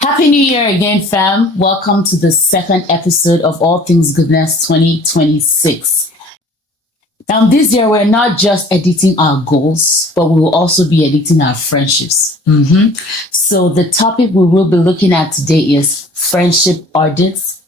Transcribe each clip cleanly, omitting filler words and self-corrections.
Happy New Year again, fam. Welcome to the second episode of All Things Goodness 2026. Now, this year, we're not just editing our goals, but we will also be editing our friendships. So, the topic we will be looking at today is friendship audits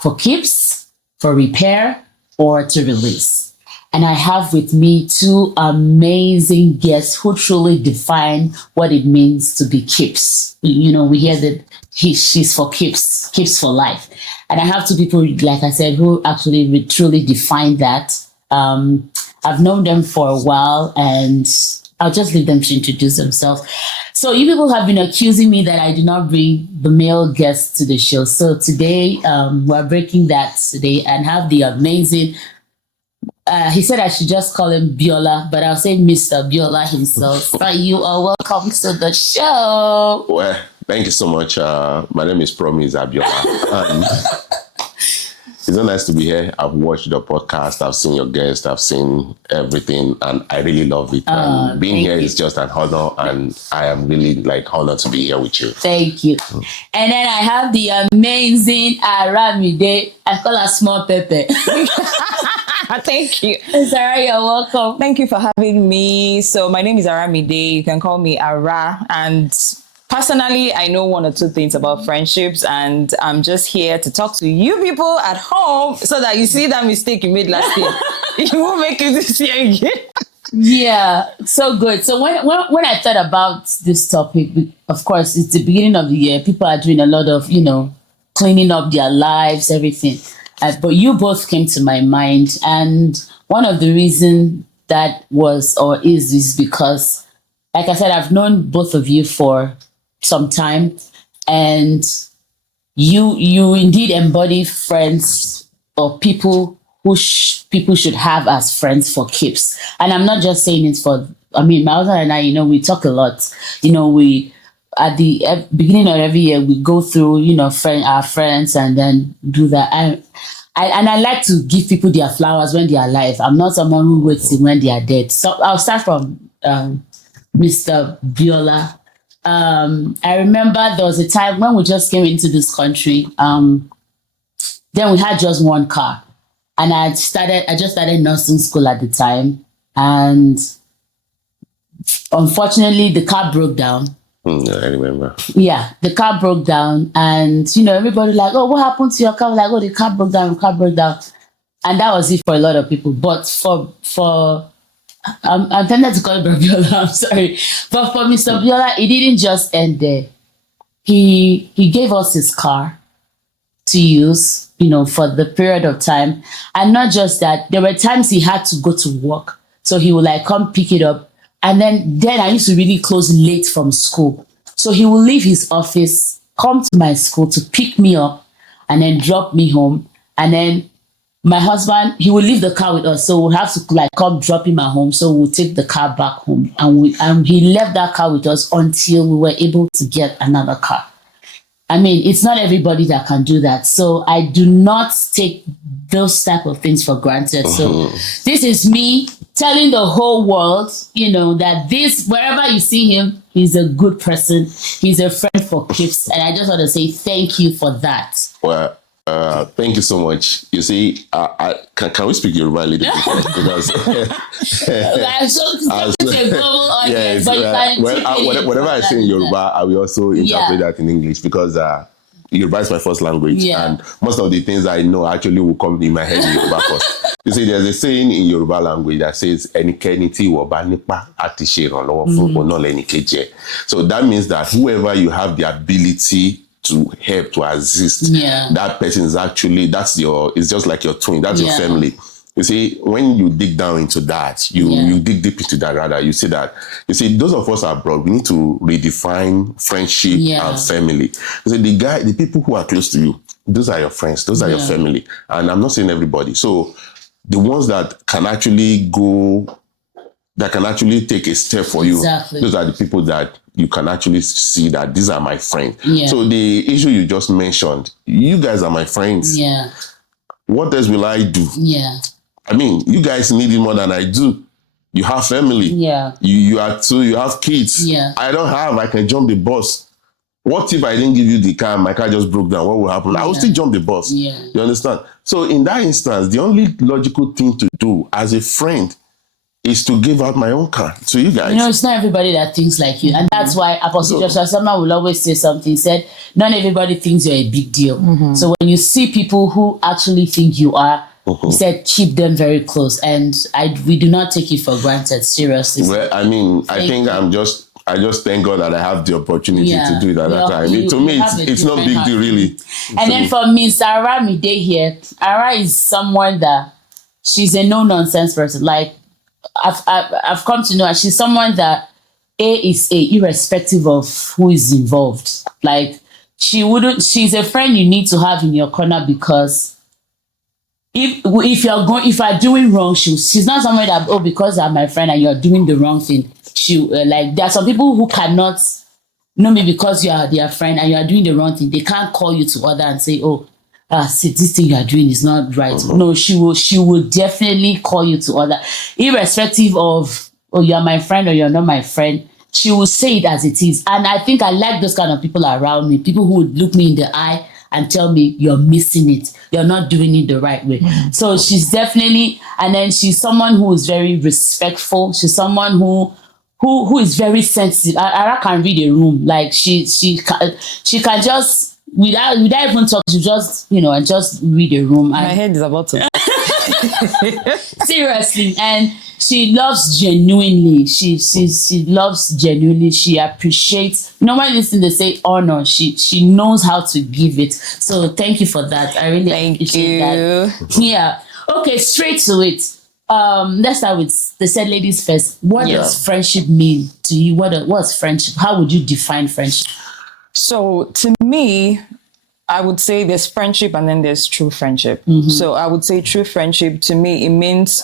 for keeps, for repair, or to release. And I have with me two amazing guests who truly define what it means to be keeps. You know, we hear that she's for keeps for life. And I have two people, like I said, who actually truly define that. I've known them for a while, and I'll just leave them to introduce themselves. So you people have been accusing me that I do not bring the male guests to the show. So today, we're breaking that today and have the amazing, he said I should just call him Biola, but I'll say Mr. Biola himself. You are welcome to the show. Well, thank you so much. My name is Promise Abiola. It's so nice to be here. I've watched the podcast. I've seen your guests. I've seen everything, and I really love it. And being here is just an honor, and I am really honored to be here with you. Thank you. And then I have the amazing Aramide. I call her Small Pepe. Thank you. Sarah, you're welcome. Thank you for having me. So my name is Aramide. You can call me Ara. And personally, I know one or two things about friendships, and I'm just here to talk to you people at home so that you see that mistake you made last year. You won't make it this year again. Yeah, so good. So when I thought about this topic, of course, it's the beginning of the year. People are doing a lot of, cleaning up their lives, everything. But you both came to my mind. And one of the reasons that was or is because, like I said, I've known both of you for some time. And you indeed embody friends or people who people should have as friends for keeps. And I'm not just saying it my husband and I, we talk a lot. We at the beginning of every year, we go through, our friends and then do that. And I like to give people their flowers when they are alive. I'm not someone who waits when they are dead. So I'll start from Mr. Biola. I remember there was a time when we just came into this country. Then we had just one car. And I just started nursing school at the time. And unfortunately, the car broke down. I remember. Yeah, the car broke down, and everybody oh, what happened to your car? The car broke down. And that was it for a lot of people. But for I'm tempted to call it Biola, I'm sorry. But for Mr. Biola, it didn't just end there. He gave us his car to use, for the period of time. And not just that, there were times he had to go to work. So he would come pick it up. And then I used to really close late from school. So he will leave his office, come to my school to pick me up and then drop me home. And then my husband, he will leave the car with us. So we'll have to come drop him at home. So we'll take the car back home. And he left that car with us until we were able to get another car. It's not everybody that can do that. So I do not take those type of things for granted. So this is me telling the whole world, that wherever you see him, he's a good person. He's a friend for keeps. And I just want to say thank you for that. Well, thank you so much. You see, can we speak Yoruba a little bit? Because whatever I say in Yoruba, I will also interpret that in English, because Yoruba is my first language, and most of the things I know actually will come in my head in Yoruba first. You see, there's a saying in Yoruba language that says, "Ẹnikẹ́ni tí ìwọ bá nípá àti ṣe ìrànlọ́wọ́ fún ọ̀nà lẹ́nìkejì ẹ̀." So that means that whoever you have the ability to help, to assist, that person is actually, it's just like your twin, that's your family. You see, when you dig down into that, you dig deep into that, rather, you see that, those of us abroad, we need to redefine friendship and family. You see, the people who are close to you, those are your friends, those are your family. And I'm not saying everybody. So the ones that can actually take a step for you, those are the people that you can actually see that these are my friends. So the issue you just mentioned, you guys are my friends. What else will I do? You guys need it more than I do. You have family. You are two, you have kids. I don't have, I can jump the bus. What if I didn't give you the car and my car just broke down? What will happen? I will still jump the bus. Yeah. You understand? So in that instance, the only logical thing to do as a friend is to give out my own car to you guys. You know, it's not everybody that thinks like you. And that's why Apostle Joshua Selma will always say something. He said, not everybody thinks you're a big deal. So when you see people who actually think you are, he said, keep them very close. And we do not take it for granted, seriously. Well, I mean, I think I just thank God that I have the opportunity to do it at that time. To me, it's not big deal, really. And then for me, Sarah Mide here, Ara is someone that she's a no-nonsense person. Like, I've come to know her. She's someone that is irrespective of who is involved. Like, she's a friend you need to have in your corner, because if you're doing wrong, she's not someone that, because I'm my friend and you're doing the wrong thing. Like, there are some people who cannot know me because you are their friend and you are doing the wrong thing. They can't call you to order and say, see, this thing you are doing is not right. No, she will definitely call you to order, irrespective of, you're my friend or you're not my friend. She will say it as it is. And I think I like those kind of people around me, people who would look me in the eye and tell me, you're missing it, you're not doing it the right way. So she's definitely, and then she's someone who is very respectful. She's someone who is very sensitive. Ara can read a room. Like, she can just, without even talk, she just, and just read a room. My head is about to. Seriously. And she loves genuinely. She loves genuinely. She appreciates. When they say honor, she knows how to give it. So thank you for that. I really appreciate that. Yeah. Okay, straight to it. Let's start with the said ladies first. What does friendship mean to you? What's friendship? How would you define friendship? So to me, I would say there's friendship and then there's true friendship. So I would say true friendship, to me, it means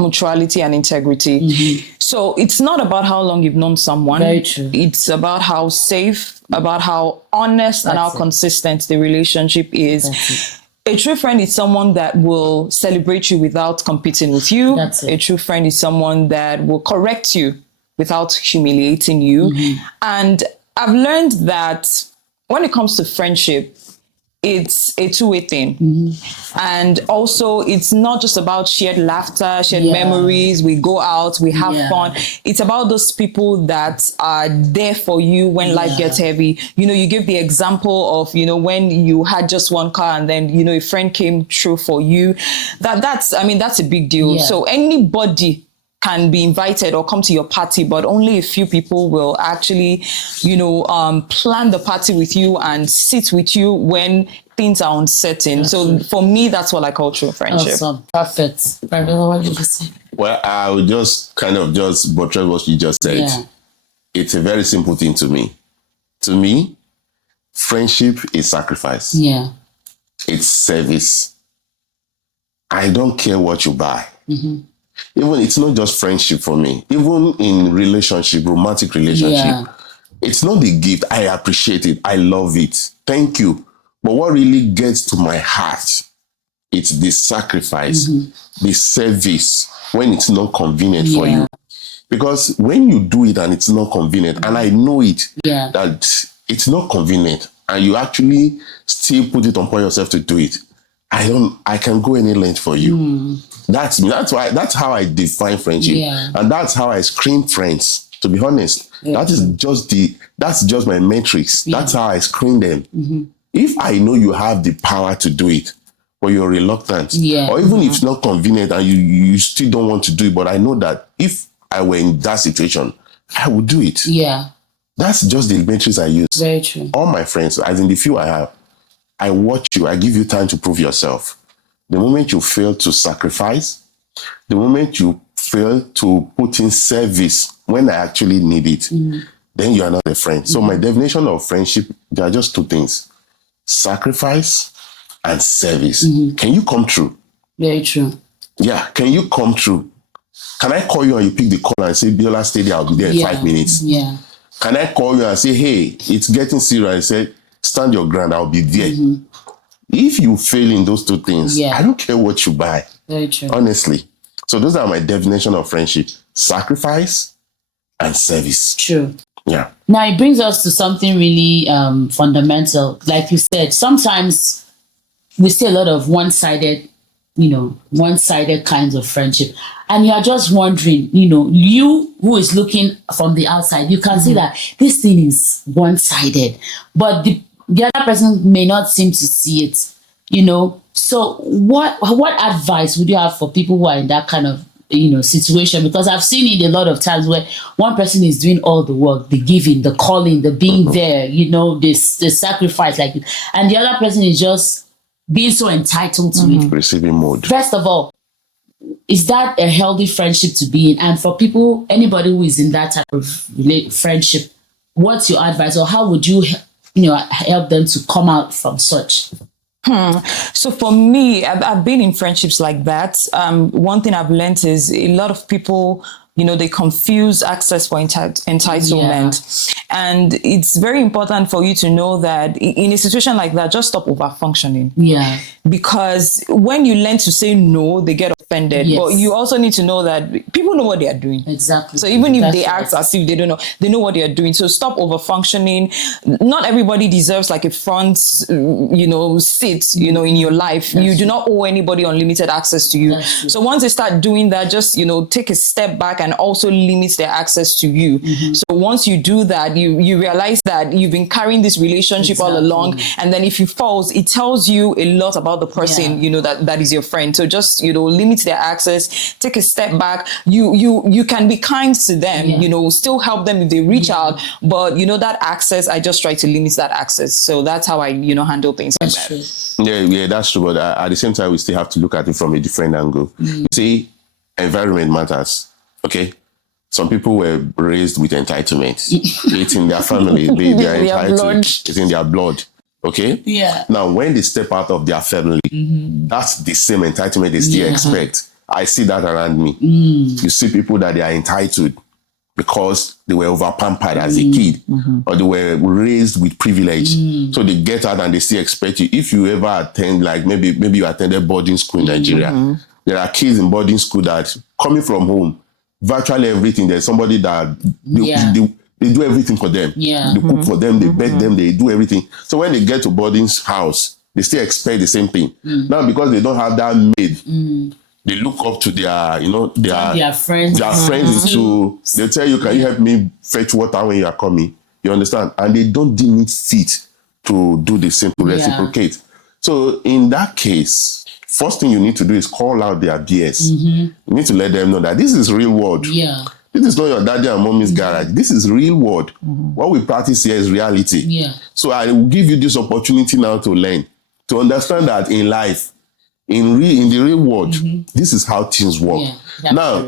mutuality and integrity. So it's not about how long you've known someone. Very true. It's about how safe, about how honest and how consistent the relationship is. A true friend is someone that will celebrate you without competing with you. That's it. A true friend is someone that will correct you without humiliating you. And I've learned that when it comes to friendship, it's a two-way thing. And also, it's not just about shared laughter, shared memories. We go out, we have fun. It's about those people that are there for you when life gets heavy. You give the example of, when you had just one car and then, a friend came through for you. That's a big deal. So anybody can be invited or come to your party, but only a few people will actually, plan the party with you and sit with you when things are uncertain. So for me, that's what I call true friendship. Awesome. Perfect. What did you say? Well, I would just buttress what you just said. Yeah. It's a very simple thing to me. To me, friendship is sacrifice. Yeah. It's service. I don't care what you buy. Even it's not just friendship for me. Even in romantic relationship, it's not the gift. I appreciate it. I love it. Thank you. But what really gets to my heart, it's the sacrifice, the service when it's not convenient for you. Because when you do it and it's not convenient, and I know it, that it's not convenient, and you actually still put it upon yourself to do it, I can go any length for you. That's me. That's how I define friendship. And that's how I screen friends, to be honest. That's just my metrics. That's how I screen them. If I know you have the power to do it, but you're reluctant, or even if it's not convenient and you still don't want to do it, but I know that if I were in that situation, I would do it. That's just the metrics I use. Very true. All my friends, as in the few I have, I watch you, I give you time to prove yourself. The moment you fail to sacrifice, the moment you fail to put in service when I actually need it, then you are not a friend. So my definition of friendship, there are just two things: sacrifice and service. Can you come through? Very true. Yeah, can you come through? Can I call you and you pick the call and say, Biola, stay there, I'll be there in 5 minutes? Can I call you and say, hey, it's getting serious, and say, stand your ground, I'll be there? If you fail in those two things, I don't care what you buy. Very true. Honestly. So those are my definition of friendship: sacrifice and service. True. Yeah. Now it brings us to something really fundamental. Like you said, sometimes we see a lot of one-sided kinds of friendship. And you are just wondering, you who is looking from the outside, you can see that this thing is one-sided, but the other person may not seem to see it, So what advice would you have for people who are in that kind of situation? Because I've seen it a lot of times where one person is doing all the work, the giving, the calling, the being there, the sacrifice, like, and the other person is just being so entitled to it. Receiving mode. First of all, is that a healthy friendship to be in? And for people, anybody who is in that type of friendship, what's your advice, or how would you, help them to come out from such? So for me, I've been in friendships like that. One thing I've learned is a lot of people, they confuse access for entitlement. And it's very important for you to know that in a situation like that, just stop over functioning. Yeah. Because when you learn to say no, they get offended. Yes. But you also need to know that people know what they are doing. Exactly. So even if they right. act as if they don't know, they know what they are doing. So stop over functioning. Not everybody deserves like a front, seat, in your life. You do not owe anybody unlimited access to you. So once they start doing that, just, take a step back and also limit their access to you. So once you do that, you realize that you've been carrying this relationship all along. And then if you fall, it tells you a lot about the person, that is your friend. So just, limit their access, take a step back. You can be kind to them, still help them if they reach out. But, that access, I just try to limit that access. So that's how I, handle things like that. Yeah, that's true. But at the same time, we still have to look at it from a different angle. See, environment matters. Okay. Some people were raised with entitlement. It's in their family. They are entitled. It's in their blood. Okay? Yeah. Now, when they step out of their family, that's the same entitlement they still expect. I see that around me. You see people that they are entitled because they were over-pampered as a kid, or they were raised with privilege. So they get out and they still expect you. If you ever attend, like maybe you attended boarding school in Nigeria, there are kids in boarding school that coming from home, virtually everything, there's somebody that they do everything for them. Yeah. They cook for them, they beg them, they do everything. So when they get to boarding's house, they still expect the same thing. Now, because they don't have that maid, they look up to their friends. Their friends they tell you, can you help me fetch water when you are coming? You understand? And they don't deem it fit to do the same, to reciprocate. So in that case, first thing you need to do is call out their BS. You need to let them know that this is real world. Yeah. This is not your daddy and mommy's garage. This is real world. What we practice here is reality. Yeah. So I will give you this opportunity now to learn, to understand that in life, in the real world, this is how things work. Yeah, now,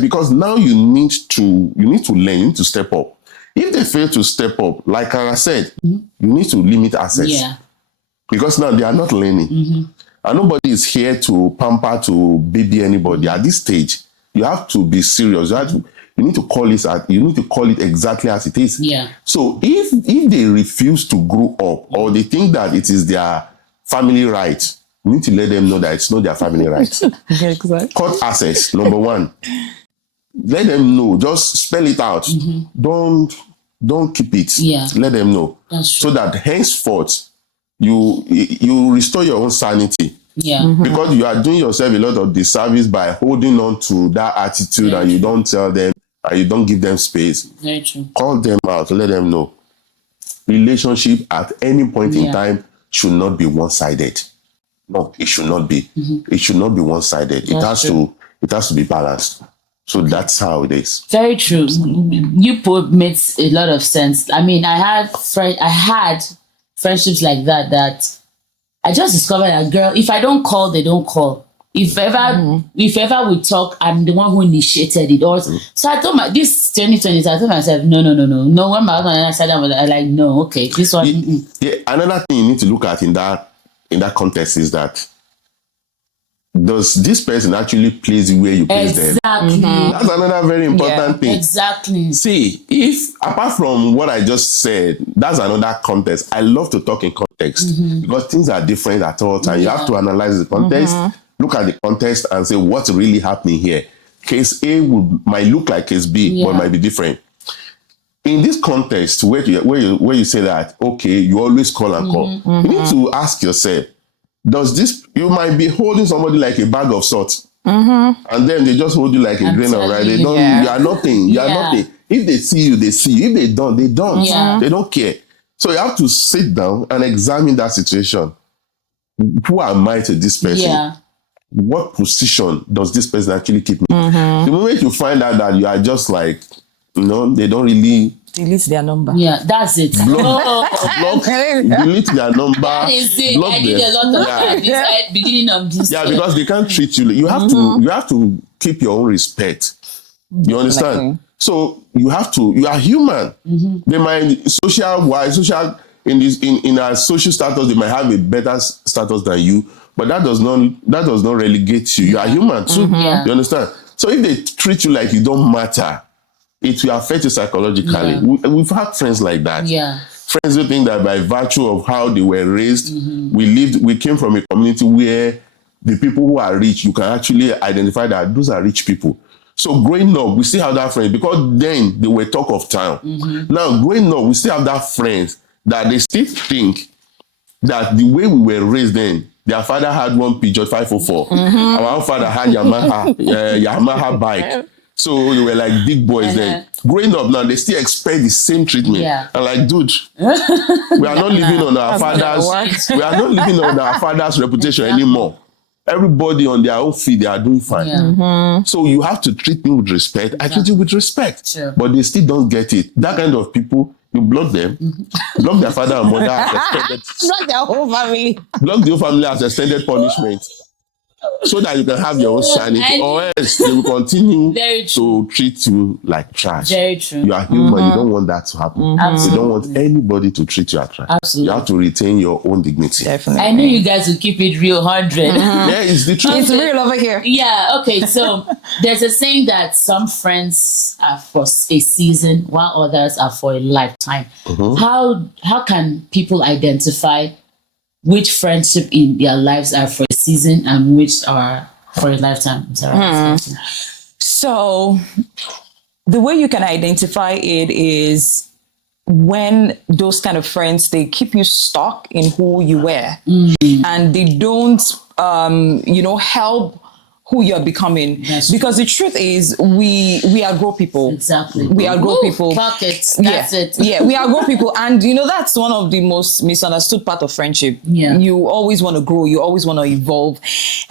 because now you need to learn, you need to step up. If they fail to step up, like I said, you need to limit access. Yeah. Because now they are not learning. And nobody is here to pamper, to baby anybody. At this stage, you have to be serious. You need to call it exactly as it is. Yeah. So if they refuse to grow up, or they think that it is their family right, you need to let them know that it's not their family right. Exactly. Cut access, number one. Let them know. Just spell it out. Don't keep it. Yeah. Let them know. That's true. So that henceforth, you restore your own sanity. Yeah. Because you are doing yourself a lot of disservice by holding on to that attitude, and you don't tell them, and you don't give them space. Very true. Call them out, let them know. Relationship at any point in time should not be one-sided. No, it should not be. It should not be one-sided. It has to be balanced. So that's how it is. Very true. You makes a lot of sense. I mean, I had friendships like that I just discovered that, girl, if I don't call, they don't call. If ever we talk, I'm the one who initiated it. So I told this 2020, I told myself, no. When my husband said that, I was like, no, okay, this one. Yeah. Another thing you need to look at in that context is that, does this person actually place where you place them? Exactly. That's another very important thing. Exactly. See, if apart from what I just said, that's another context. I love to talk in context because things are different at all times. You have to analyze the context, look at the context, and say what's really happening here. Case A might look like case B, but might be different. in this context where you say that, okay, you always call and call, you need to ask yourself, you might be holding somebody like a bag of salt, and then they just hold you like a grain of rice. They don't, you are nothing. You are nothing. If they see you, they see you. If they don't, they don't. They don't care. So you have to sit down and examine that situation. Who am I to this person? What position does this person actually keep me? The moment you find out that you are just like, they don't really delete their number. Yeah, that's it. Block, delete their number. That is it. I did a lot of that at the beginning of this. Yeah, because they can't treat you. You have to keep your own respect. You understand? So you are human. They might in our social status, they might have a better status than you, but that does not relegate you. You are human too. You understand? So if they treat you like you don't matter, it will affect you psychologically. We've had friends like that. Friends who think that by virtue of how they were raised, we came from a community where the people who are rich, you can actually identify that those are rich people. So growing up, we still have that friend, because then they were talk of town. Now growing up, we still have that friends that they still think that the way we were raised then, their father had one Peugeot 504. Our own father had Yamaha bike. So they were like big boys then. Growing up now, they still expect the same treatment. And like, dude, we are not living on our father's reputation anymore. Everybody on their own feet, they are doing fine. So you have to treat them with respect. I treat you with respect. But they still don't get it. That kind of people, you block them, block their father and mother as extended. Block their whole family. Block the whole family as extended punishment. So that you can have your own sanity, or else they will continue to treat you like trash. Very true. You are human. You don't want that to happen. You don't want anybody to treat you like trash. You have to retain your own dignity. Definitely. I knew you guys would keep it real 100. Yeah, it's the truth. It's real over here. Yeah, okay. So there's a saying that some friends are for a season while others are for a lifetime. How can people identify which friendship in their lives are for a season and which are for a lifetime? So the way you can identify it is when those kind of friends, they keep you stuck in who you were, and they don't help who you're becoming. Because the truth is, we are grow people. Exactly. We are grow people. Pockets. That's it. Yeah, we are grow people. And that's one of the most misunderstood part of friendship. Yeah. You always want to grow. You always want to evolve.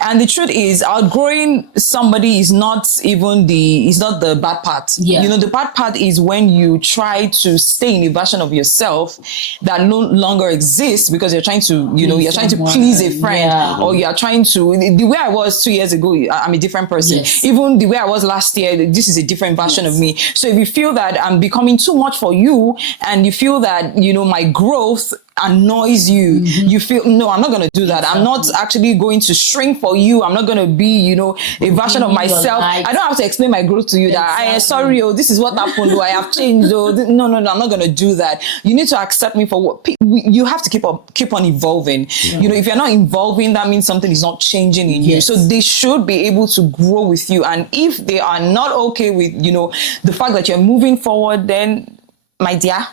And the truth is, outgrowing somebody is not the bad part. Yeah. The bad part is when you try to stay in a version of yourself that no longer exists because you're trying to, you're trying to please a friend, or you're trying to, the way I was 2 years ago, I'm a different person. Yes. Even the way I was last year, this is a different version of me. So if you feel that I'm becoming too much for you, and you feel that, my growth annoys you, you feel, no, I'm not going to do that. I'm not actually going to shrink for you. I'm not going to be, a version of myself. I don't have to explain my growth to you that I am sorry, this is what happened, I have changed. No, I'm not going to do that. You need to accept me for what you have to keep on evolving. If you're not evolving, that means something is not changing in you. So they should be able to grow with you. And if they are not okay with, the fact that you're moving forward, then my dear,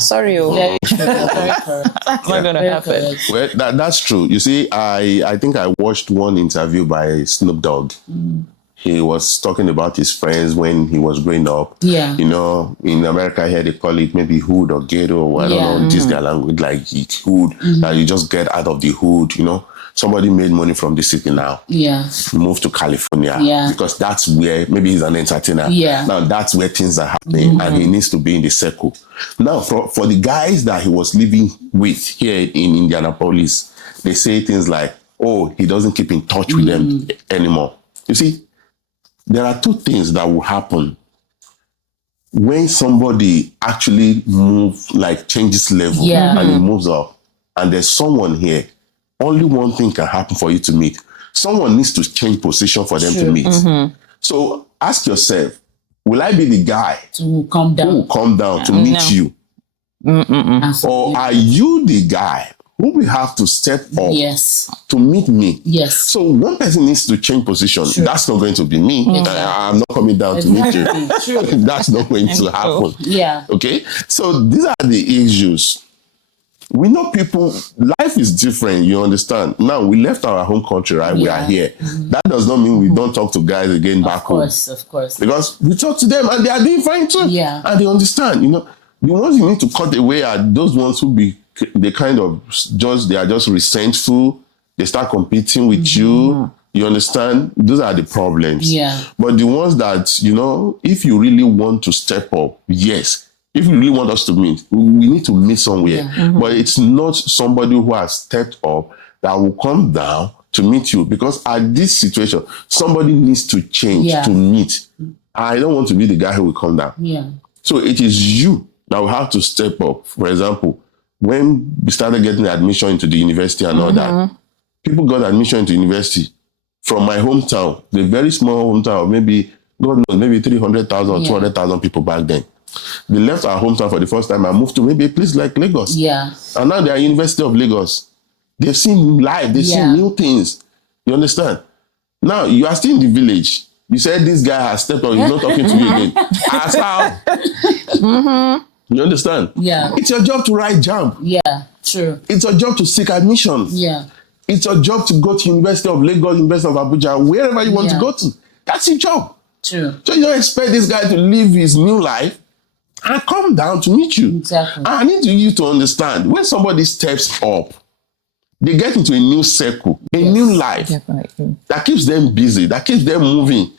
sorry. Very true. Very correct. That's not going to happen. Well, that's true. You see, I think I watched one interview by Snoop Dogg. He was talking about his friends when he was growing up. Yeah. In America here, they call it maybe hood or ghetto, or I don't know, this guy language, like hood, that you just get out of the hood, Somebody made money from the city now. Yeah. Moved to California. Yeah. Because that's where, maybe he's an entertainer. Yeah. Now that's where things are happening, and he needs to be in the circle. Now, for the guys that he was living with here in Indianapolis, they say things like, oh, he doesn't keep in touch with them anymore. You see, there are two things that will happen when somebody actually changes level and he moves up, and there's someone here. Only one thing can happen for you to meet. Someone needs to change position for them to meet. So ask yourself, will I be the guy who will come down to meet you? Or are you the guy who who will have to step up Yes. to meet me. Yes. So one person needs to change position. True. That's not going to be me. I'm not coming down to meet you. True. That's not going to happen. Yeah. Okay. So these are the issues. We know people, life is different, you understand. Now, we left our home country, right? We are here. That does not mean we don't talk to guys again back home. Of course. Because we talk to them and they are doing fine too. Yeah. And they understand, the ones you need to cut away are those ones who they are just resentful. They start competing with you. You understand? Those are the problems. Yeah. But the ones that, if you really want to step up, yes. If you really want us to meet, we need to meet somewhere. Yeah. But it's not somebody who has stepped up that will come down to meet you. Because at this situation, somebody needs to change to meet. I don't want to be the guy who will come down. Yeah. So it is you that will have to step up. For example, when we started getting admission into the university and all that, people got admission into university from my hometown, the very small hometown, maybe, God knows, maybe 300,000 or 200,000 people back then. They left our hometown for the first time and moved to maybe a place like Lagos. Yeah. And now they are University of Lagos. They've seen life. They've seen new things. You understand? Now, you are still in the village. You said this guy has stepped on. He's not talking to you again. As how? You understand? Yeah. It's your job to write jump. Yeah. True. It's your job to seek admission. Yeah. It's your job to go to University of Lagos, University of Abuja, wherever you want to go to. That's your job. True. So you don't expect this guy to live his new life and come down to meet you. Exactly. I need you to understand, when somebody steps up, they get into a new circle, a new life that keeps them busy, that keeps them moving.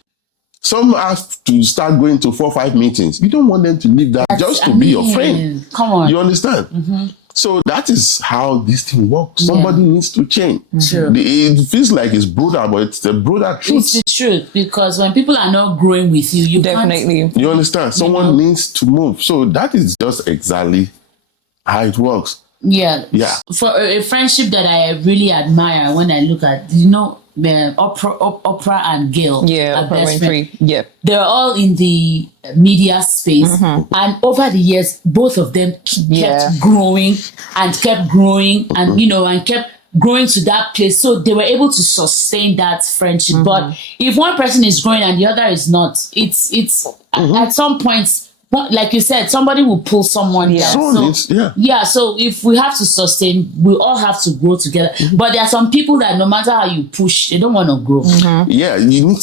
Some have to start going to 4 or 5 meetings. You don't want them to leave that just to be your friend. Come on. You understand? So that is how this thing works. Somebody needs to change. True. It feels like it's brutal, but it's the brutal truth. It's the truth, because when people are not growing with you, you Definitely. You understand? Someone needs to move. So that is just exactly how it works. Yeah. Yeah. For a friendship that I really admire, when I look at, Oprah and Gail. Yeah, are Oprah best Winfrey. friends. Yep. They're all in the media space. And over the years, both of them kept growing and kept growing and, and kept growing to that place. So they were able to sustain that friendship. But if one person is growing and the other is not, it's at some point, like you said, somebody will pull someone down. So if we have to sustain, we all have to grow together. But there are some people that no matter how you push, they don't want to grow. Yeah, you need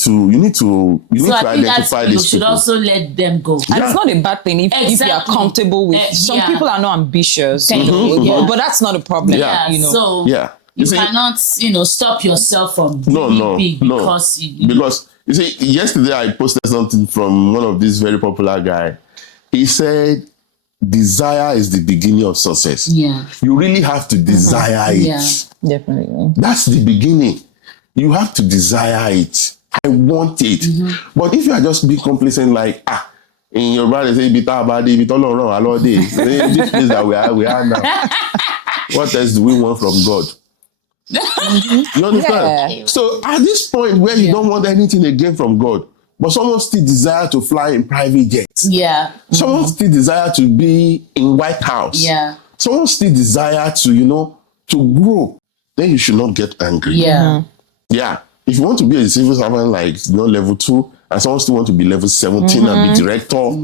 to identify these people. You should also let them go. And it's not a bad thing if you are comfortable with. Some people are not ambitious, but that's not a problem. So you cannot, stop yourself from being big because because you see, yesterday I posted something from one of these very popular guy. He said, desire is the beginning of success. Yeah. You really have to desire it. Yeah. Definitely. That's the beginning. You have to desire it. I want it. But if you are just being complacent, like, in your brother say, this place that we are now. What else do we want from God? You understand? Yeah. So at this point where you don't want anything again from God, but someone still desire to fly in private jets. Yeah. Someone still desire to be in White House. Yeah. Someone still desire to, to grow. Then you should not get angry. Yeah. Yeah. If you want to be a civil servant like level 2, and someone still want to be level 17 and be director,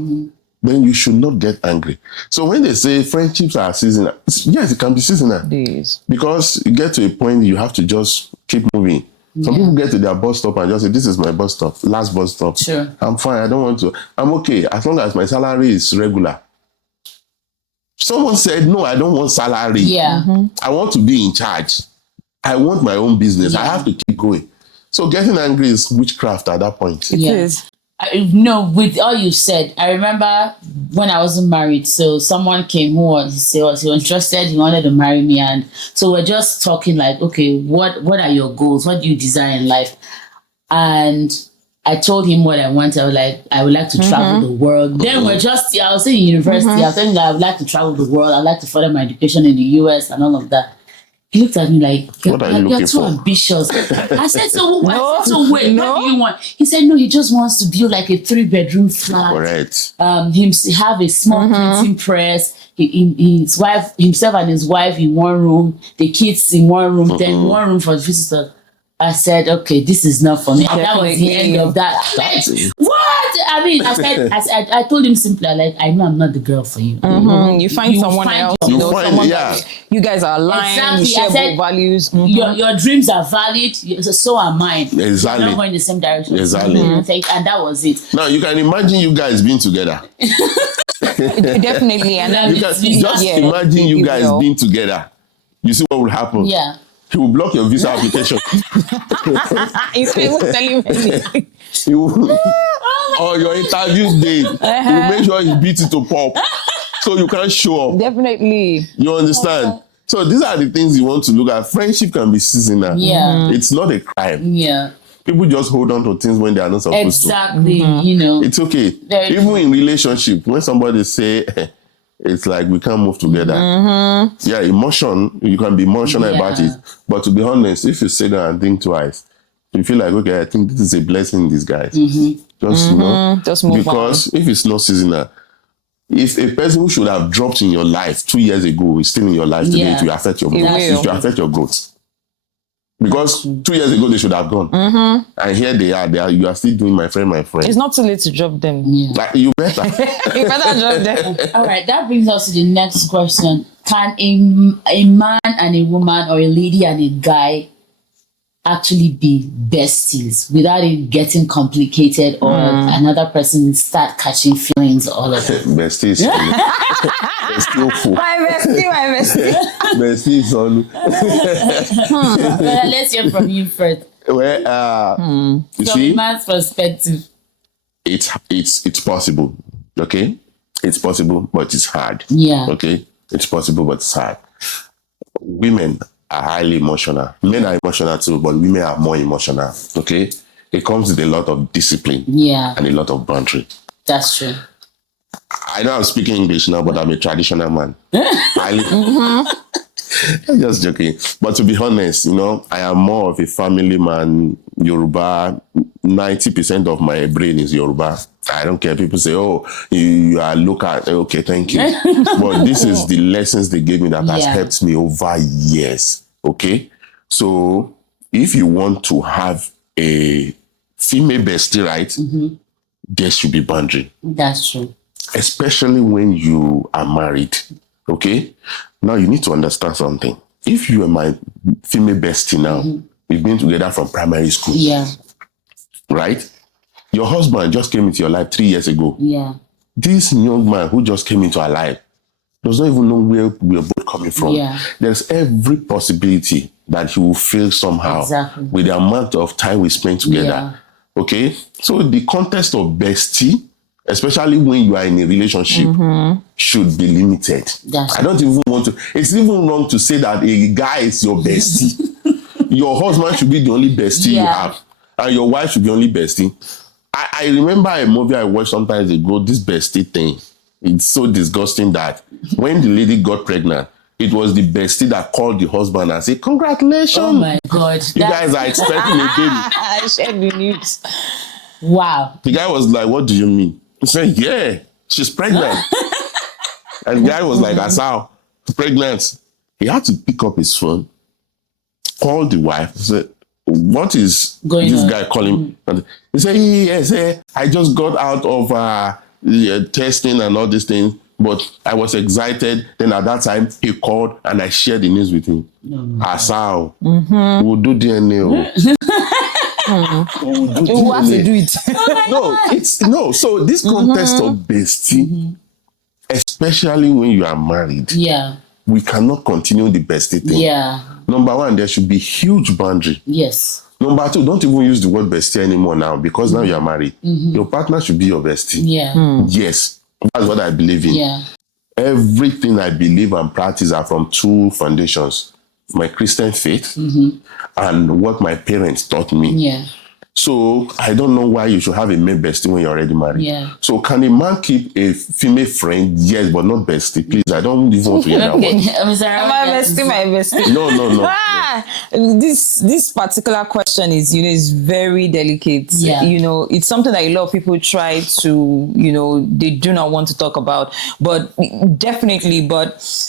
then you should not get angry. So when they say friendships are seasonal, yes, it can be seasonal. Yes. Because you get to a point you have to just keep moving. Some people get to their bus stop and just say, this is my bus stop, last bus stop. Sure. I'm fine. I don't want to. I'm okay as long as my salary is regular. Someone said, no, I don't want salary. Yeah. I want to be in charge. I want my own business. I have to keep going. So getting angry is witchcraft at that point. It is. With all you said, I remember when I wasn't married, so someone came who was interested, he wanted to marry me, and so we're just talking like, okay, what are your goals? What do you desire in life? And I told him what I wanted. I would like to travel the world. Then I was in university. I was telling him that I would like to travel the world. I'd like to further my education in the US and all of that. He looked at me like, you're too ambitious. I said, what do you want? He said, no, he just wants to build like a 3-bedroom flat. Correct. Have a small printing press, his wife, himself and his wife in one room, the kids in one room, then one room for the visitor. I said, okay, this is not for me. And that was the end of that. What? I mean, I told him simply, like, I know I'm not the girl for you. You find someone else. Someone else. You guys are aligned. You share both values. Your dreams are valid. So are mine. Exactly. We're not going in the same direction. Exactly. And that was it. Now you can imagine you guys being together. Definitely. And then you can just imagine you guys being together. You see what will happen? Yeah. He will block your visa application. You can't even tell him anything. Or your interview date. He will make sure he beats it to pop. So you can't show up. Definitely. You understand? So these are the things you want to look at. Friendship can be seasonal. Yeah. It's not a crime. Yeah. People just hold on to things when they are not supposed to. Exactly. You know. It's okay. Even in relationship, when somebody say, it's like we can't move together. Yeah, emotion, you can be emotional about it. But to be honest, if you sit down and think twice, you feel like, okay, I think this is a blessing in disguise. Just, you know, just move because if it's not seasonal, if a person who should have dropped in your life 2 years ago is still in your life today, it will affect your growth. It will affect your growth. Because 2 years ago they should have gone, and here they are. You are still doing my friend. It's not too late to drop them. Yeah. Like, you better. You better drop them. All right, that brings us to the next question: can a man and a woman, or a lady and a guy, actually be besties without it getting complicated, or another person start catching feelings all of it? Besties. My bestie. Besties on. Well, let's hear from you first. Well, you From see, a man's perspective. it's possible. Okay, it's possible, but it's hard. Yeah. Okay, it's possible, but it's hard. Women are highly emotional. Men are emotional too, but women are more emotional. Okay, it comes with a lot of discipline. Yeah. And a lot of boundary. That's true. I know I'm speaking English now, but I'm a traditional man. I'm just joking. But to be honest, you know, I am more of a family man. Yoruba, 90% of my brain is Yoruba. I don't care. People say, oh, you are local. Okay, thank you. But this is the lessons they gave me that has helped me over years. Okay? So if you want to have a female bestie, right, there should be boundary. That's true. Especially when you are married. Okay? Now you need to understand something. If you are my female bestie now, we've been together from primary school. Yeah. Right? Your husband just came into your life 3 years ago. Yeah. This young man who just came into our life does not even know where we are both coming from. Yeah. There's every possibility that he will fail somehow with the amount of time we spend together. Yeah. Okay? So the context of bestie, especially when you are in a relationship, should be limited. I don't even want to. It's even wrong to say that a guy is your bestie. Your husband should be the only bestie you have, and your wife should be only bestie. I remember a movie I watched sometimes ago, this bestie thing. It's so disgusting that when the lady got pregnant, it was the bestie that called the husband and said, congratulations. Oh my God. You guys are expecting a baby. I shared the news. Wow. The guy was like, what do you mean? He said, yeah, she's pregnant. And the guy was like, Asao, pregnant. He had to pick up his phone, call the wife, said, what is this guy calling? And he said, yes, I just got out of testing and all these things, but I was excited. Then at that time, he called and I shared the news with him. Asao, we'll do DNA. Who has to do it? No. So this context of bestie, especially when you are married, we cannot continue the bestie thing. Yeah. Number one, there should be huge boundary. Yes. Number two, don't even use the word bestie anymore now, because now you are married. Your partner should be your bestie. Yeah. Yes, that's what I believe in. Yeah. Everything I believe and practice are from two foundations: my Christian faith and what my parents taught me. Yeah. So I don't know why you should have a male bestie when you're already married. Yeah. So can a man keep a female friend? Yes, but not bestie. Please, I don't even want to hear that word. Am I bestie, my bestie? No. This particular question is, is very delicate. Yeah. It's something that a lot of people try to, they do not want to talk about. But definitely,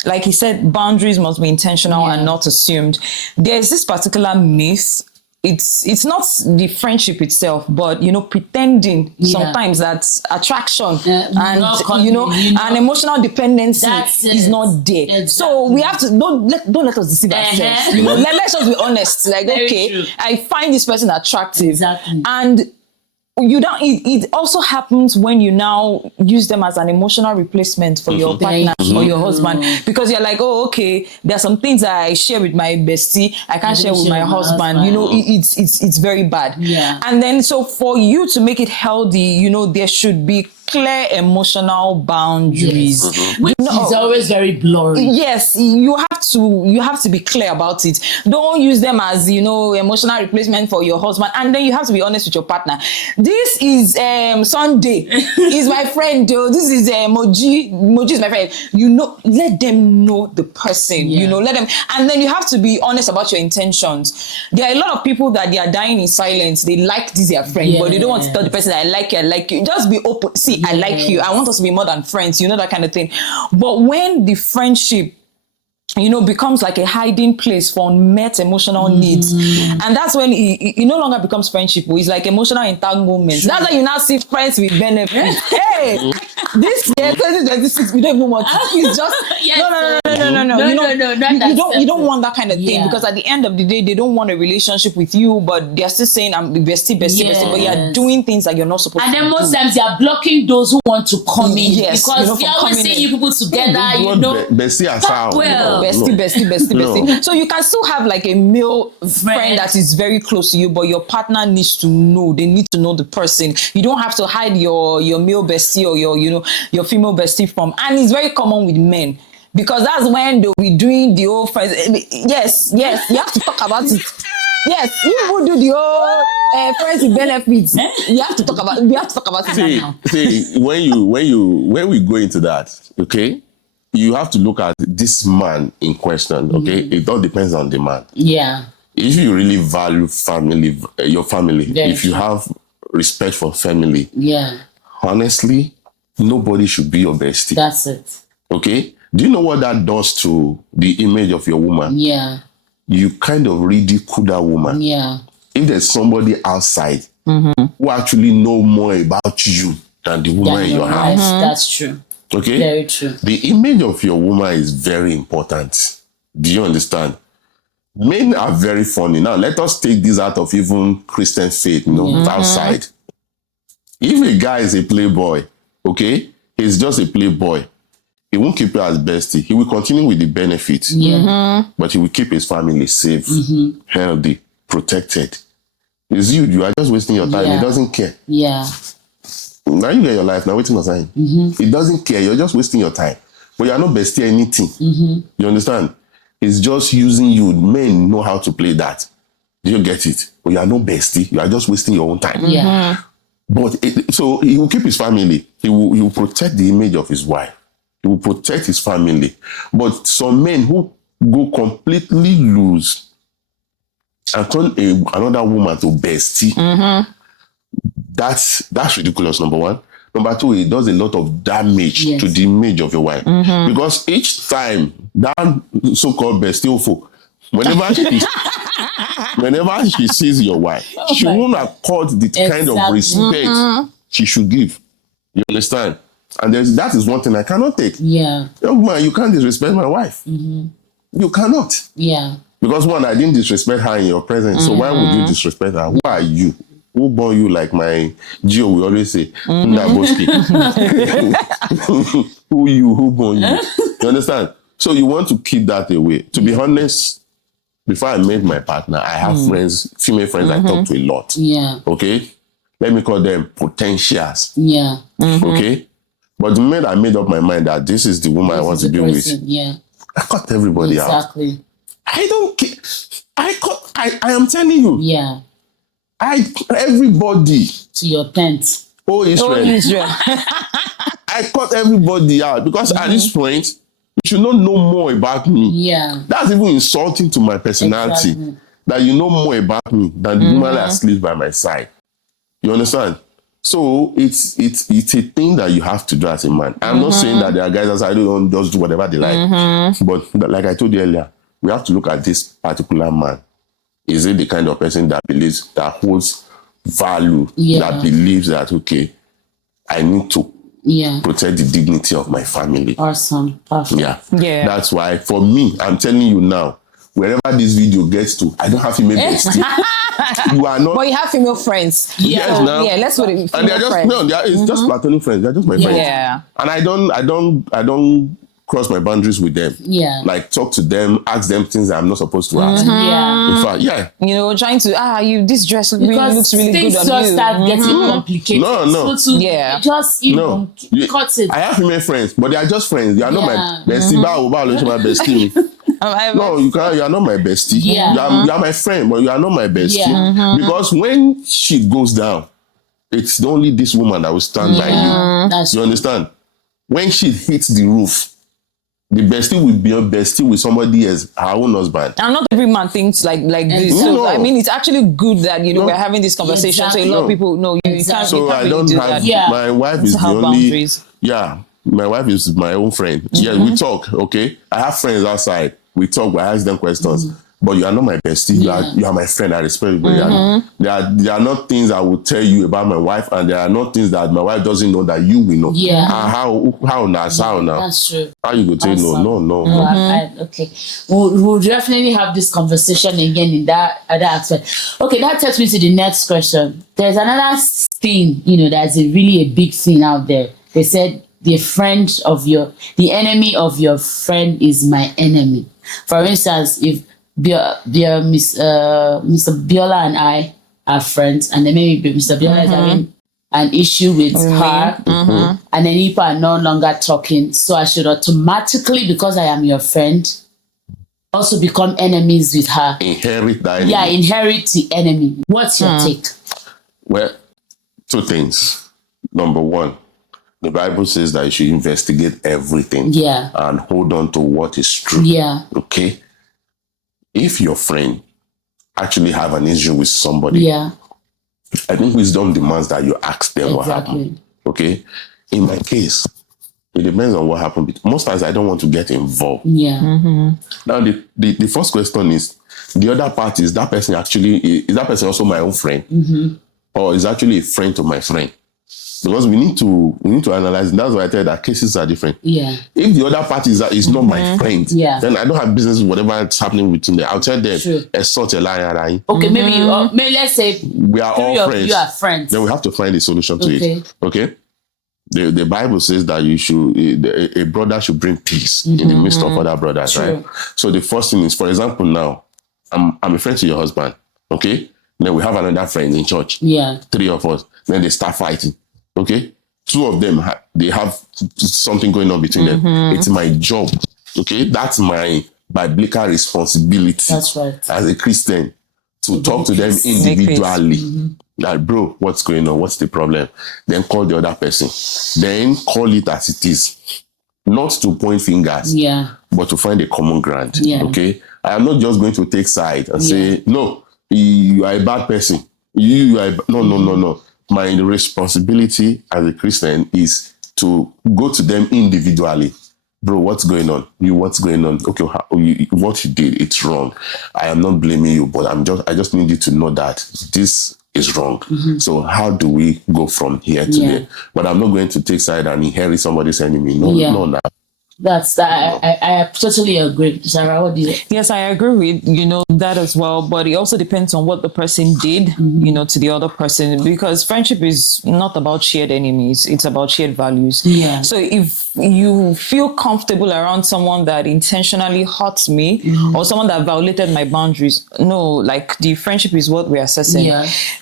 like he said, boundaries must be intentional and not assumed. There's this particular myth. It's not the friendship itself, but pretending sometimes that attraction and an emotional dependency is not there. Exactly. So we have to don't let us deceive ourselves. Let's just be honest. Like, Very okay, true. I find this person attractive, Exactly. and you don't. It also happens when you now use them as an emotional replacement for your partner or your husband, because you're like, oh, okay, there are some things that I share with my bestie, I can't share with my husband. It's very bad. Yeah. And then so for you to make it healthy, there should be clear emotional boundaries, which is always very blurry. Yes, you have to be clear about it. Don't use them as emotional replacement for your husband, and then you have to be honest with your partner. This is Sunday is my friend. This is Moji. Moji is my friend. Let them know the person. Let them, and then you have to be honest about your intentions. There are a lot of people that they are dying in silence. They like this their friend, but they don't want to tell the person, I like you. I like you. Just be open. See, I like you. I want us to be more than friends. That kind of thing. But when the friendship becomes like a hiding place for unmet emotional needs. And that's when it no longer becomes friendship. It's like emotional entanglement. That's why you now see friends with benefits. Hey, this year, 2026, we don't even want to. It's just, no. You don't want that kind of thing, because at the end of the day, they don't want a relationship with you, but they're still saying, I'm bestie, but you're doing things that you're not supposed to do. And then most times, you're blocking those who want to come in. Yes, because you always see you people together, bestie as how? Well. Bestie. So you can still have like a male friend that is very close to you, but your partner needs to know. They need to know the person. You don't have to hide your male bestie or your female bestie from. And it's very common with men, because that's when they'll be doing the old friends. Yes, you have to talk about it. Yes, you will do the old friends with benefits. We have to talk about it now. See, when we go into that, okay, you have to look at this man in question, okay? It all depends on the man. Yeah. If you really value family, your family, if you true. have respect for family, honestly, nobody should be your bestie. That's it. Okay? Do you know what that does to the image of your woman? Yeah. You kind of ridicule that woman. Yeah. If there's somebody outside who actually know more about you than the woman in your house. That's true. Okay? Very true. The image of your woman is very important. Do you understand? Men are very funny. Now, let us take this out of even Christian faith, outside. If a guy is a playboy, okay, he's just a playboy, he won't keep you as bestie. He will continue with the benefits. But he will keep his family safe, healthy, protected. It's you are just wasting your time. He doesn't care. Yeah. Now you get your life, now waiting for sign. It doesn't care. You're just wasting your time. But you are not bestie anything. You understand? It's just using you. Men know how to play that. Do you get it? But you are not bestie. You are just wasting your own time. Yeah. But so he will keep his family. He will protect the image of his wife. He will protect his family. But some men who go completely loose and turn another woman to bestie, that's ridiculous, number one. Number two, it does a lot of damage to the image of your wife. Because each time that so-called bestie, whenever she sees your wife, she won't accord the kind of respect she should give. You understand? And that is one thing I cannot take. Yeah. Young man, you can't disrespect my wife. You cannot. Yeah. Because one, I didn't disrespect her in your presence. So why would you disrespect her? Who are you? Who born you, like my Gio we always say? Who born you? You understand? So you want to keep that away. To be honest, before I met my partner, I have friends, female friends I talk to a lot. Yeah. Okay? Let me call them potentials. Yeah. Okay? But the minute I made up my mind that this is the woman I want to be with, I cut everybody out. Exactly. I don't care. I am telling you. Yeah. Everybody. To your tent. Oh, Israel. Israel. I cut everybody out because at this point, you should not know more about me. Yeah. That's even insulting to my personality. Exactly. That you know more about me than the woman that sleeps by my side. You understand? So it's a thing that you have to do as a man. I'm not saying that there are guys outside who don't just do whatever they like. But like I told you earlier, we have to look at this particular man. Is it the kind of person that believes, that holds value, that believes that, okay, I need to protect the dignity of my family. Awesome. Perfect. Yeah. That's why, for me, I'm telling you now, wherever this video gets to, I don't have female bestie. You are not. But you have female friends. Yes, So, now. yeah, let's put it. And they're just it's just platonic friends. They're just my friends. Yeah. And I don't cross my boundaries with them. Yeah. Like talk to them, ask them things that I'm not supposed to ask. Yeah. In fact, You know, trying to this dress really Because looks really things good on just you. start getting complicated. No. So just cut it. I have female friends, but they are just friends. They are not my bestie. My bestie. No, you can't. You are not my bestie. Yeah. You are my friend, but you are not my bestie. Yeah. Because when shit goes down, it's only this woman that will stand by you. That's You understand? When shit hits the roof, the bestie will be a bestie with somebody else, her own husband. And not every man thinks like this. So, I mean, it's actually good that, we're having this conversation. Exactly. So a lot of people know you can't. So I really don't do have, that. my wife is To the have only, boundaries. my wife is my own friend. Yeah, we talk, okay? I have friends outside. We talk, I ask them questions. But you are not my bestie. You are my friend. I respect you. There are not things I will tell you about my wife, and there are not things that my wife doesn't know that you will know. Yeah. How now? That's true. How you go tell no? Okay. We'll definitely have this conversation again in that other aspect. Okay, that takes me to the next question. There's another thing, that's really a big thing out there. They said the enemy of your friend is my enemy. For instance, if Mr. Biola and I are friends, and then maybe Mr. Biola is having an issue with her, and then people are no longer talking, so I should automatically, because I am your friend, also become enemies with her. Inherit that enemy. Yeah, inherit the enemy. What's your take? Well, two things. Number one, the Bible says that you should investigate everything and hold on to what is true. Yeah. Okay? If your friend actually have an issue with somebody, I think wisdom demands that you ask them what happened. Okay? In my case, it depends on what happened. Most times I don't want to get involved. Yeah. Now, the first question is, the other part is that person also my own friend? Or is actually a friend to my friend? Because we need to analyze. That's why I tell you that cases are different. Yeah. If the other party is not my friend, then I don't have business with whatever is happening between them. I'll tell them, such a lie. Okay, maybe let's say we are all friends. You are friends. Then we have to find a solution to it. Okay. The Bible says that a brother should bring peace in the midst of other brothers, right? So the first thing is, for example, now I'm a friend to your husband. Okay. Then we have another friend in church. Yeah. 3 of us. Then they start fighting. Okay, 2 of them they have something going on between them. It's my job. Okay, that's my biblical responsibility. That's right. As a Christian, to talk to them individually. Like, bro, what's going on? What's the problem? Then call the other person. Then call it as it is. Not to point fingers, but to find a common ground. Yeah. Okay, I am not just going to take side and say, no, you are a bad person. You are no. My responsibility as a Christian is to go to them individually. Bro, what's going on? What's going on? Okay, what you did, it's wrong. I am not blaming you, but I just need you to know that this is wrong. So how do we go from here to there? But I'm not going to take side and inherit somebody's enemy. No. I totally agree. Sarah, what do you? Yes, I agree with that as well, but it also depends on what the person did to the other person, because friendship is not about shared enemies, it's about shared values. So if you feel comfortable around someone that intentionally hurts me or someone that violated my boundaries, the friendship is what we're assessing.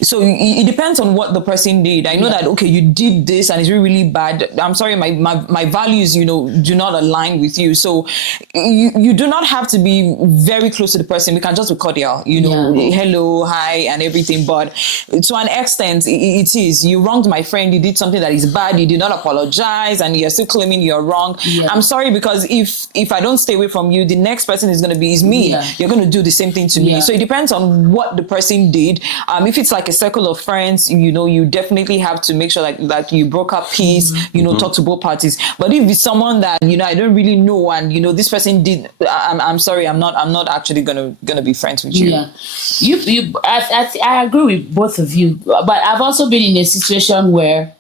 So it depends on what the person did. I know that, okay, you did this and it's really, really bad. I'm sorry, my values do not align with you. So you do not have to be very close to the person. We can just be cordial, hello, hi, and everything. But to an extent, it is. You wronged my friend. You did something that is bad. You did not apologize, and you're still claiming you're wrong. Yeah. I'm sorry, because if I don't stay away from you, the next person is me. Yeah. You're going to do the same thing to me. So it depends on what the person did. If it's like a circle of friends, you definitely have to make sure that you broke up peace, talk to both parties. But if it's someone that, I don't really know, and, this person did, I'm sorry, I'm not actually gonna be friends with you. Yeah. I agree with both of you, but I've also been in a situation where,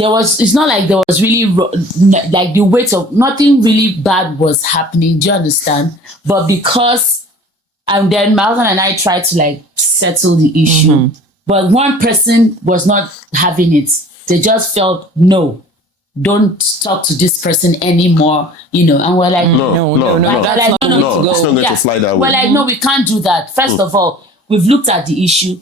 it's not like there was really like the weight of nothing really bad was happening. Do you understand? But because then my husband and I tried to settle the issue, but one person was not having it. They just felt, no, don't talk to this person anymore, and we're like, no, it's not going to fly that way. We're like, no, we can't do that. First of all, we've looked at the issue.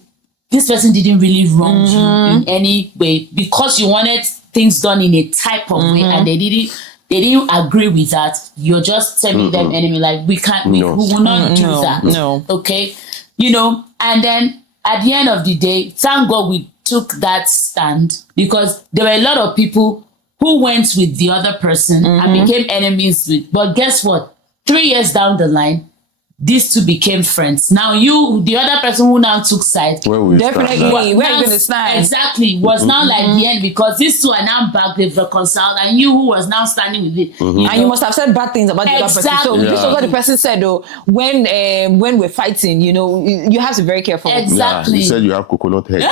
This person didn't really wrong you in any way, because you wanted things done in a type of way, and they didn't agree with that. You're just telling them enemy, we can't, we will not do that. No. Okay. And then at the end of the day, thank God we took that stand, because there were a lot of people who went with the other person and became enemies with, but guess what? 3 years down the line, these two became friends. Now the other person who now took sides, definitely, where are you going to stand? Exactly, was now the end, because these two are now back, they've reconciled, and you who was now standing with it. And you must have said bad things about the other person. So this was what the person said, though, when we're fighting, you have to be very careful. Exactly. You said you have coconut head.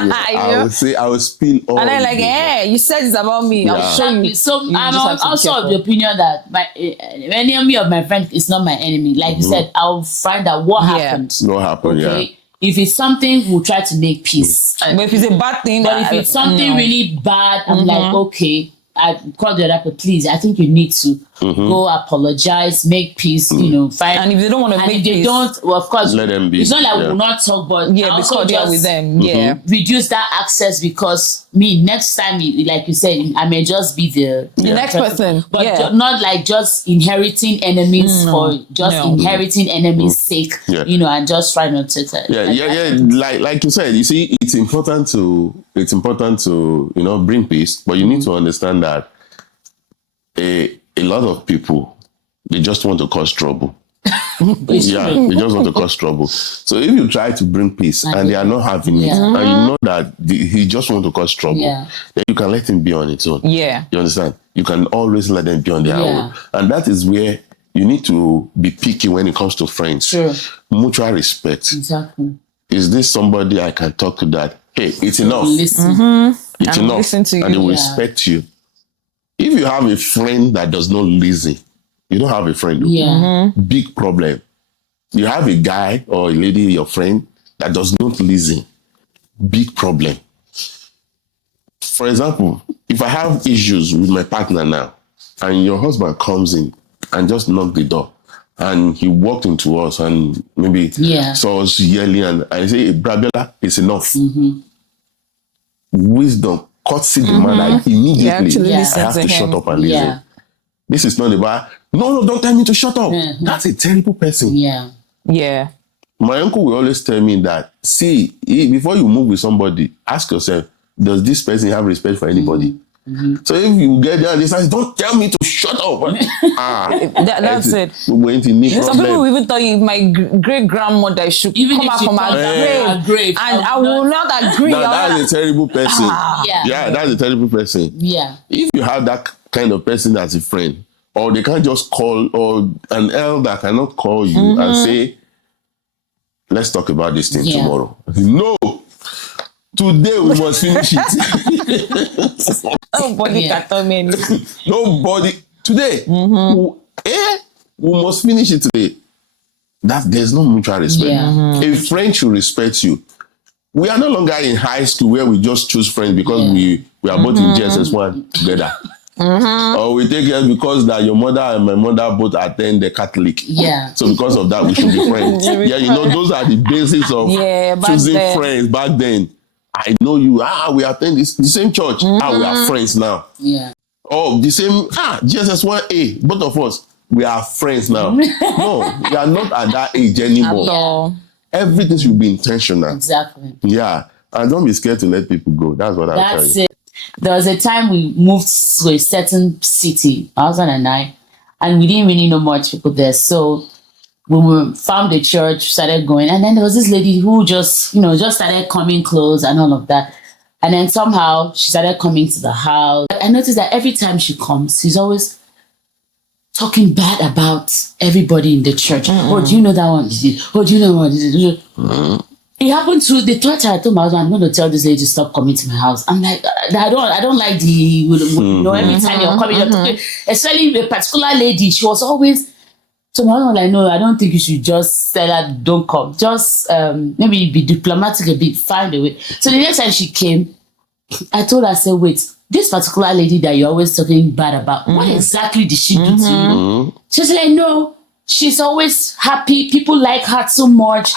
I will spill all. And then you said this about me. I'll show you. So I'm also of the opinion that enemy of my friend is not my enemy. Like you said, I'll find out what happened. What happened, okay? If it's something, we'll try to make peace. But if it's a bad thing, if it's something really bad, I'm like, okay, I called the rapper, please, I think you need to go apologize, make peace, find. And if they don't want to make peace, they don't, well, of course, let them be. It's not like we'll not talk, but be cordial with them. Reduce that access, because next time, like you said, I may just be the next person. But not just inheriting enemies for inheriting enemies' sake, and just try not to. Like you said, you see, it's important to bring peace, but you need to understand that a lot of people, they just want to cause trouble. They just want to cause trouble. So if you try to bring peace and they are not having it, and you know that he just want to cause trouble, then you can let him be on its own. Yeah. You understand? You can always let them be on their own. And that is where you need to be picky when it comes to friends. Sure. Mutual respect. Exactly. Is this somebody I can talk to that, hey, it's enough. Listen. It's enough. Listen to you. And they will respect you. If you have a friend that does not listen, you don't have a friend. Big problem. You have a guy or a lady, your friend, that does not listen. Big problem. For example, if I have issues with my partner now, and your husband comes in and just knocked the door, and he walked into us and maybe saw us yelling, and I say, hey, Brabella, it's enough. Wisdom, courtesy demand, immediately I have to shut up and listen. This is not about, no, don't tell me to shut up. That's a terrible person. Yeah. My uncle will always tell me that, see, before you move with somebody, ask yourself, does this person have respect for anybody? So if you get there and they say, don't tell me to shut up. That's it. We're going to need Some people will even tell you my great-grandmother should Even come out from her grave. And I will not agree. That's a terrible person. That's a terrible person. If you have that kind of person as a friend, or they can't just call, or an elder cannot call you and say, let's talk about this thing tomorrow. No. Today we must finish it. Nobody can tell me anything. Nobody. Today. We must finish it today. There's no mutual respect. A friend should respect you. We are no longer in high school where we just choose friends because we are both in JSS1 together. Or we take it because that your mother and my mother both attend the Catholic. So because of that, we should be friends. Those are the basis of choosing friends back then. I know you. We attend the same church. We are friends now. Yeah. Oh, the same. GSS 1A. Both of us, we are friends now. No, we are not at that age anymore. So, Everything should be intentional. Exactly. Yeah. And don't be scared to let people go. That's what I'll tell you. That's it. There was a time we moved to a certain city, my husband and I, and we didn't really know much people there. So when we found the church, started going, and then there was this lady who just started coming close and all of that. And then somehow she started coming to the house. I noticed that every time she comes, she's always talking bad about everybody in the church. Oh, do you know that one? Oh, do you know what this is? It happened to the third time I told my husband, I'm going to tell this lady to stop coming to my house. I'm like, I don't like the, every time you're coming, you're talking, especially a particular lady, she was always, so my husband was like, no, I don't think you should just tell her, don't come. Just maybe be diplomatic a bit, find a way. So the next time she came, I told her, I said, wait, this particular lady that you're always talking bad about, what exactly did she do to you? She was like, no, she's always happy. People like her so much.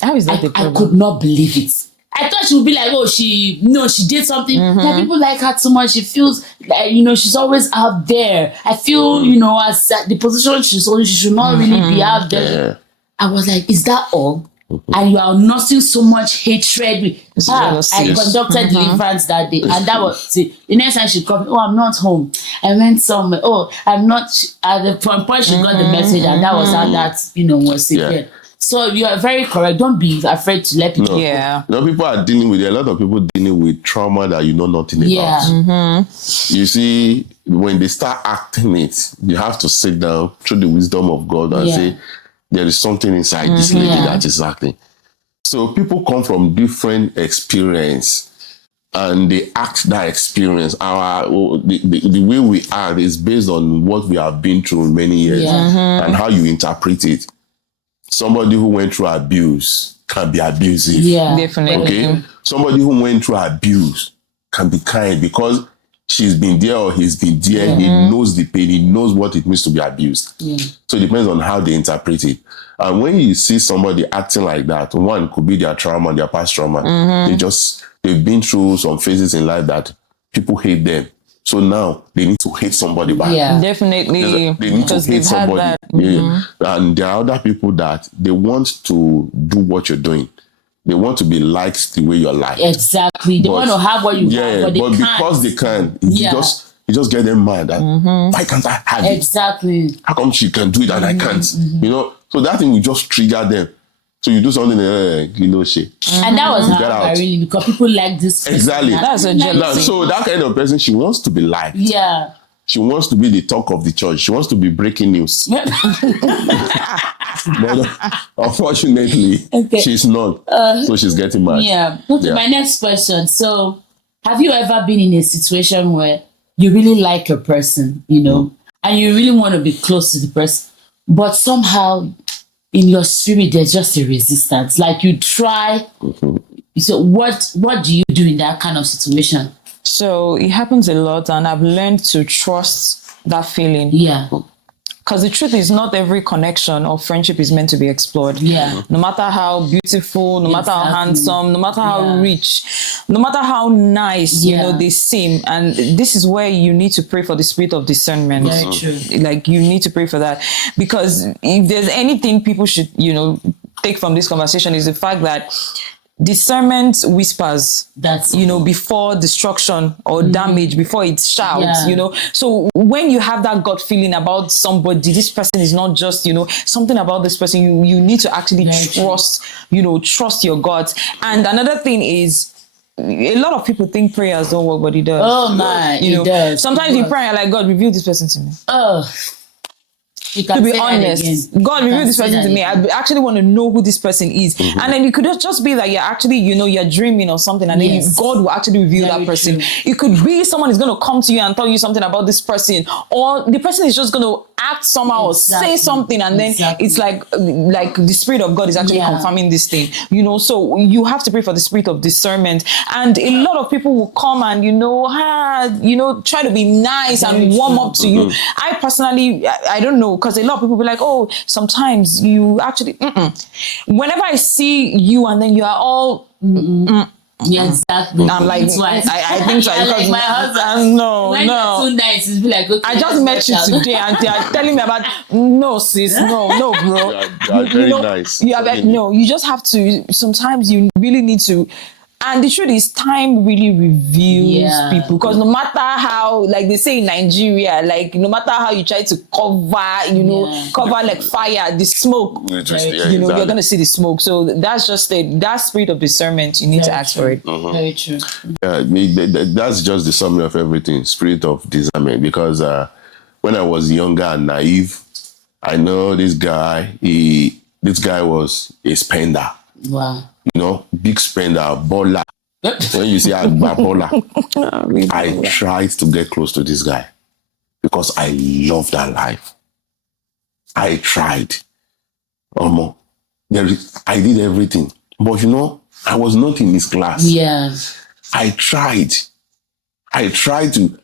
how is that the I problem? could not believe it. I thought she would be like, oh, she did something. Yeah, people like her so much. She feels like, she's always out there. I feel, as the position she's holding, she should not really be out there. Yeah. I was like, is that all? And you are nursing so much hatred. I conducted deliverance that day. And that was it. The next time she called me, oh, I'm not home. I went somewhere. Oh, I'm not. At the point she got the message, and that was how that, was it. Yeah. So you are very correct. Don't be afraid to let people. Yeah. People are dealing with, a lot of people dealing with trauma that you know nothing about. You see, when they start acting it, you have to sit down through the wisdom of God and say, there is something inside this lady that is acting. So people come from different experience and they act that experience. The way we act is based on what we have been through many years and how you interpret it. Somebody who went through abuse can be abusive. Yeah, definitely. Okay. Somebody who went through abuse can be kind because she's been there or he's been there. He knows the pain. He knows what it means to be abused. Yeah. So it depends on how they interpret it. And when you see somebody acting like that, one could be their trauma, their past trauma. They've been through some phases in life that people hate them. So now they need to hate somebody back. Yeah. Definitely. They need to hate somebody. And there are other people that they want to do what you're doing. They want to be liked the way you're liked. Exactly. They want to have what you have, but they can't. Because they can, you just get them mad. Why can't I have it? Exactly. How come she can do it and I can't? So that thing will just trigger them. So you do something, shit. And that was how really, because people like this person. Exactly. That's a jealousy. So that kind of person, she wants to be liked. Yeah. She wants to be the talk of the church. She wants to be breaking news. But unfortunately, she's not. So she's getting mad. Yeah. Okay, my next question. So, have you ever been in a situation where you really like a person, and you really want to be close to the person, but somehow in your spirit there's just a resistance? Like you try. So what do you do in that kind of situation? So it happens a lot, and I've learned to trust that feeling. Yeah. Because the truth is, not every connection or friendship is meant to be explored. Yeah. No matter how beautiful, no matter how handsome, no matter how rich, no matter how nice, they seem. And this is where you need to pray for the spirit of discernment. Very true. Like, you need to pray for that. Because if there's anything people should, take from this conversation, is the fact that discernment whispers, before destruction or damage, before it shouts, So when you have that gut feeling about somebody, this person is not just, something about this person, you need to actually trust your gut. And another thing is, a lot of people think prayers don't work, but it does. Oh my, it does. Sometimes you pray, like, God, reveal this person to me. Oh. To be honest, God reveal this person to me. I actually want to know who this person is. And then it could just be that you're actually, you're dreaming or something, and then God will actually reveal that person. It could be someone is going to come to you and tell you something about this person, or the person is just going to act somehow or say something, and then it's like the Spirit of God is actually confirming this thing. So you have to pray for the spirit of discernment. And a lot of people will come and try to be nice and warm up to you. I personally, I don't know, because a lot of people be like, oh, sometimes you actually, whenever I see you and then you are all, Yeah, exactly. I'm like, I think so. Yeah, Because like my husband. no, When no. you're too nice, it's be like, okay. I just met you today and they are telling me about no sis, no bro. You are very know, nice. You are no, you just have to sometimes you really need to. And the truth is, time really reveals people. Because no matter how, like they say in Nigeria, like no matter how you try to cover, cover like fire, the smoke, you're gonna see the smoke. So that's just that spirit of discernment. You need to ask for it. Very true. Yeah, that's just the summary of everything. Spirit of discernment. Because when I was younger and naive, I know this guy. This guy was a spender. Wow. Big spender, baller. When you say baller, I tried to get close to this guy because I love that life. I tried. I did everything. But I was not in his class. Yeah. I tried to,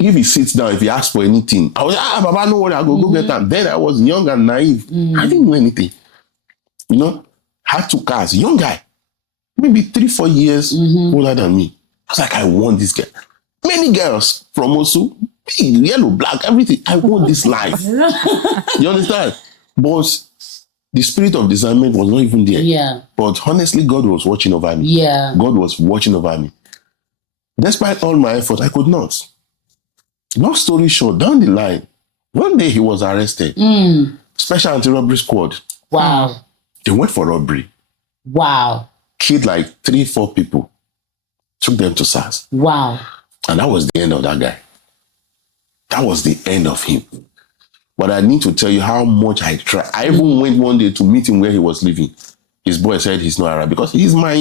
if he sits down, if he asks for anything, I was Baba, no worry, I'll go get them. Then I was young and naive. I didn't know anything. Had 2 cars, young guy, maybe 3-4 years older than me. I was like, I want this guy. Many girls from Osu, big, yellow, black, everything. I want this life. You understand? But the spirit of discernment was not even there. Yeah. But honestly, God was watching over me. Yeah. God was watching over me. Despite all my effort, I could not. Long story short, down the line, one day he was arrested. Special anti-robbery squad. Wow. They went for robbery. Wow. Killed like 3-4 people. Took them to SARS. Wow. And that was the end of that guy. That was the end of him. But I need to tell you how much I tried. I even went one day to meet him where he was living. His boy said he's not Arab because he's my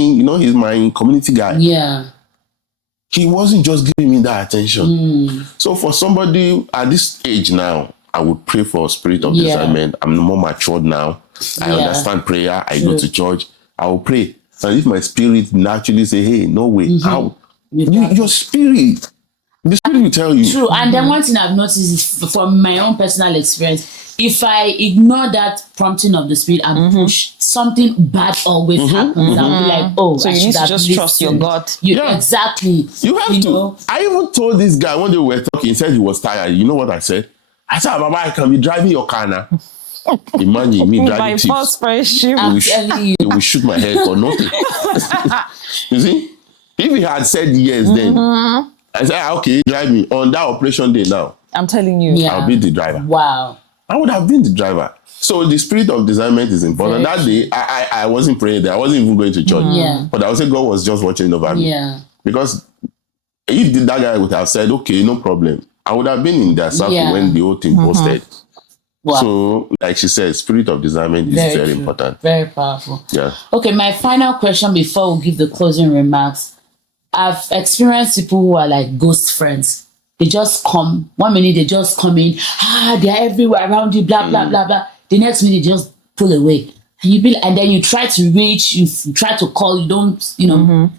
community guy. Yeah. He wasn't just giving me that attention. So for somebody at this age now, I would pray for a spirit of discernment. I'm more matured now. I understand prayer. I go to church. I will pray. And if my spirit naturally say, hey, no way, how? Your spirit, the spirit will tell you. True. And then one thing I've noticed is from my own personal experience, if I ignore that prompting of the spirit and push, something bad always happens. I'll be like, oh, so you need to just trust your gut. Exactly. You have to. I even told this guy one day we were talking, he said he was tired. You know what I said? I said, Baba, I can be driving your car now. Imagine me driving my tips. first friendship. He will shoot my head for nothing. You see? If he had said yes then, I said, okay, drive me. On that operation day now, I'm telling you. I'll be the driver. Wow. I would have been the driver. So the spirit of discernment is important. That day, I wasn't praying there. I wasn't even going to church. But I would say God was just watching over me. Yeah. Because if that guy would have said, okay, no problem, I would have been in their circle when the whole thing posted. Wow. So, like she said, spirit of discernment is very important. Very powerful. Yeah. Okay, my final question before we give the closing remarks. I've experienced people who are like ghost friends. They just come, 1 minute they just come in, they're everywhere around you, blah, blah, blah, blah. The next minute they just pull away. And then you try to reach, you try to call, you don't,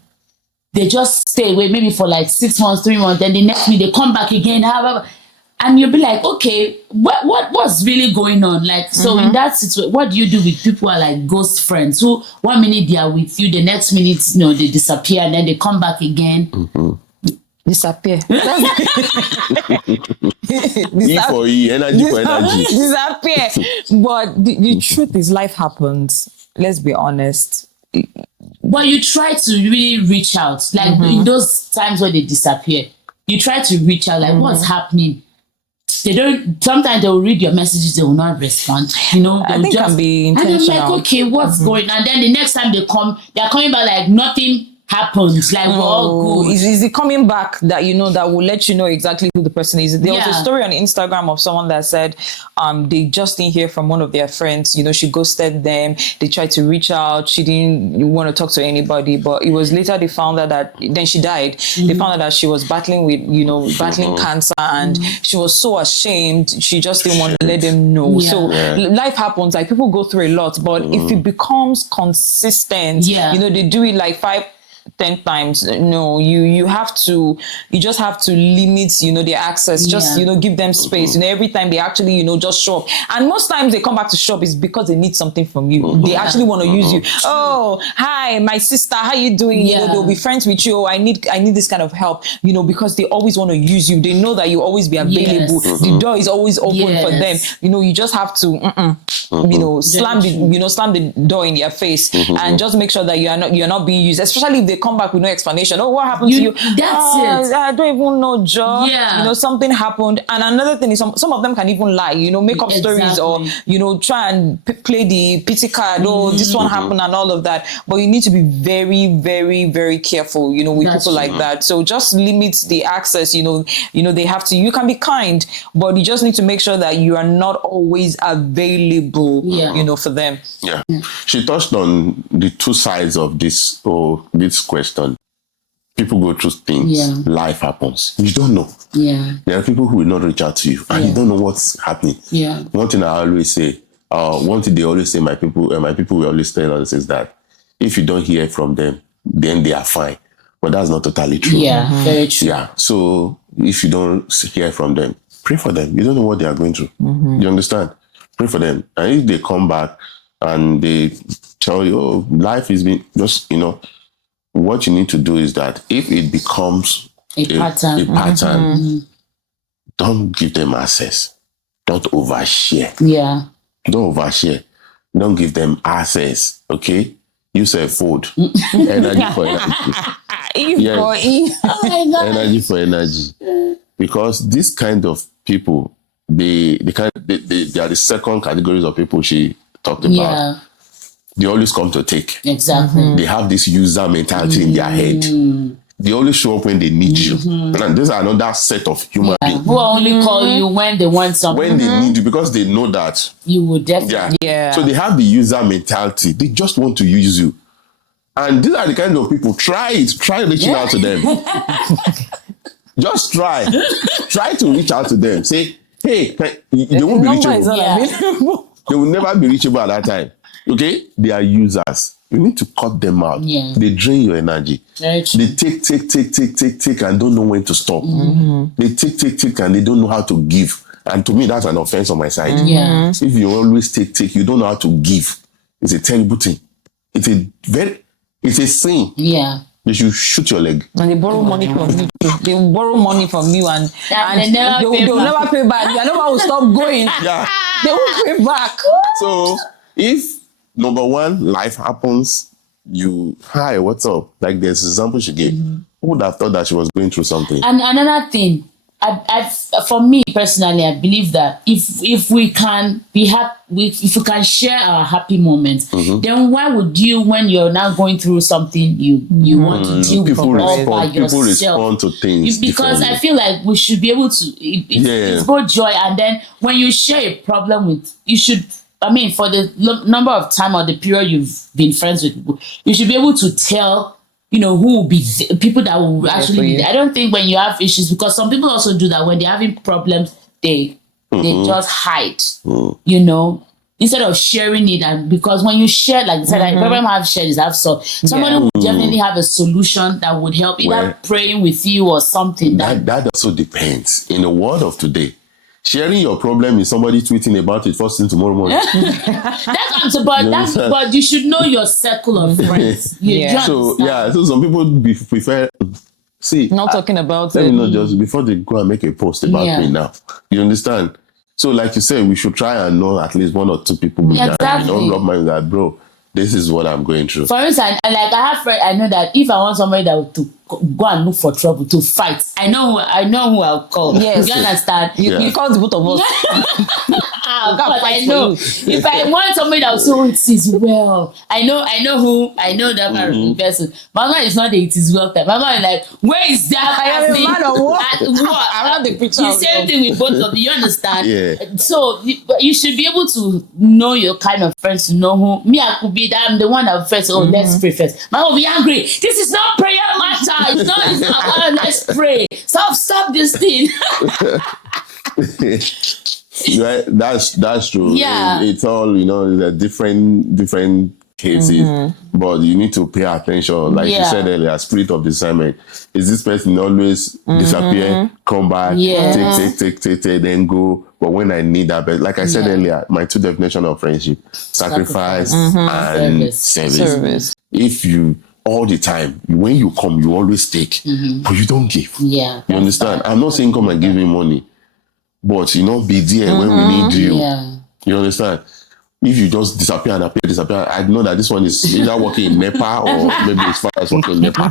they just stay away maybe for like 6 months, 3 months, then the next minute they come back again, and you'll be like, okay, what's really going on? Like, so in that situation, what do you do with people who are like ghost friends who 1 minute they are with you, the next minute, they disappear and then they come back again? Disappear. E for E, energy for energy. Disappear. But the truth is life happens. Let's be honest. But you try to really reach out. Like in those times where they disappear, you try to reach out, like what's happening? They don't, sometimes they will read your messages, they will not respond. I think can be intentional. And I'm like, okay, what's going on? And then the next time they come, they're coming back like nothing happens. Like we're all good. Is it coming back that that will let you know exactly who the person is? There was a story on Instagram of someone that said they just didn't hear from one of their friends. She ghosted them. They tried to reach out. She didn't want to talk to anybody. But it was later they found out that then she died. They found out that she was battling with battling cancer, and she was so ashamed. She just didn't want to let them know. So life happens. Like people go through a lot, but if it becomes consistent, they do it like 10 times. No, you just have to limit, their access. Just, give them space. Every time they actually, just show up. And most times they come back to shop is because they need something from you. They actually want to use you. Oh, hi, my sister, how you doing? They'll be friends with you. Oh, I need this kind of help, because they always want to use you. They know that you always be available. The door is always open for them. You just have to slam the door in their face and just make sure that you're not being used, especially if they come back with no explanation. Oh, what happened to you? That's it. I don't even know, Joe. Something happened. And another thing is some of them can even lie, make up stories or try and play the pity card. Oh, this one happened and all of that. But you need to be very, very, very careful, with people like that. So just limit the access. They have to. You can be kind, but you just need to make sure that you are not always available, for them. Yeah. She touched on the two sides of this question. People go through things. Life happens. You don't know. There are people who will not reach out to you, and you don't know what's happening. One thing I always say, one thing they always say, my people will always tell us is that if you don't hear from them, then they are fine. But that's not totally true. Very true. So if you don't hear from them, pray for them. You don't know what they are going through. You understand? Pray for them. And if they come back and they tell you, oh, life has been just, what you need to do is that if it becomes a pattern, don't give them access. Don't overshare. Don't overshare. Don't give them access. Okay? Use a food. Energy for energy. Energy for energy. Because this kind of people, they are the second categories of people she talked about. They always come to take. Exactly. They have this user mentality in their head. They only show up when they need you. And these are another set of human beings. Who only call you when they want something. When they need you, because they know that you would definitely. So they have the user mentality. They just want to use you. And these are the kind of people, try reaching out to them. Just try to reach out to them. Say, hey, they won't be reachable. They will never be reachable at that time. Okay? They are users. You need to cut them out. They drain your energy. They take and don't know when to stop. They take and they don't know how to give. And to me, that's an offense on my side. If you always take, you don't know how to give. It's a terrible thing. It's a sin. You should shoot your leg. And they borrow money from you. They will borrow money from you and they will never pay back. Your number will stop going. They won't pay back. So if number one, life happens, hi, what's up? Like there's an example she gave. Who would have thought that she was going through something? And another thing, for me personally, I believe that if we can be happy, if we can share our happy moments, then why would you, when you're now going through something you want to deal with all by yourself? People respond to things because I feel like we should be able to. It's both joy, and then when you share a problem with, you should. I mean, for the number of time or the period you've been friends with people, you should be able to tell, who will be people that will actually be there. I don't think when you have issues, because some people also do that when they're having problems, they just hide, instead of sharing it. And because when you share, like I said, like, problem have shared is have solved. Somebody will definitely have a solution that would help, either praying with you or something. That also depends. In the world of today, sharing your problem is somebody tweeting about it first thing tomorrow morning. But you should know your circle of friends. So some people prefer not talking about let it. me not just before they go and make a post about me now. You understand? So like you said, we should try and know at least one or two people. Don't rub my that, bro. This is what I'm going through. For instance, like I have friends, I know that if I want somebody that to go and look for trouble, to fight, I know who I'll call. Yes. You understand? You call the both of us. But I know if I want somebody that will say, oh, it is well. I know that person. Mama is not the it is well type. Mama is like, where is that? I am a man of war. I'm not the picture. The same thing with both of you. You understand? So you should be able to know your kind of friends, to know who. Me, I could be that I'm the one that first. Oh, let's pray first. Mama will be angry. This is not prayer matter. It's not. Let's pray. Stop this thing. That's true. Yeah. It's all, it's a different cases, but you need to pay attention. Like you said earlier, spirit of discernment. Is this person always disappear, come back, take, then go? But when I need that, but like I said earlier, my two definitions of friendship: sacrifice and service. If you all the time, when you come, you always take, but you don't give. Yeah, you understand? I'm not saying come and give me money, but be there when we need you. Yeah. You understand? If you just disappear and disappear, I know that this one is either working in Nepal or maybe as far as working in Nepal.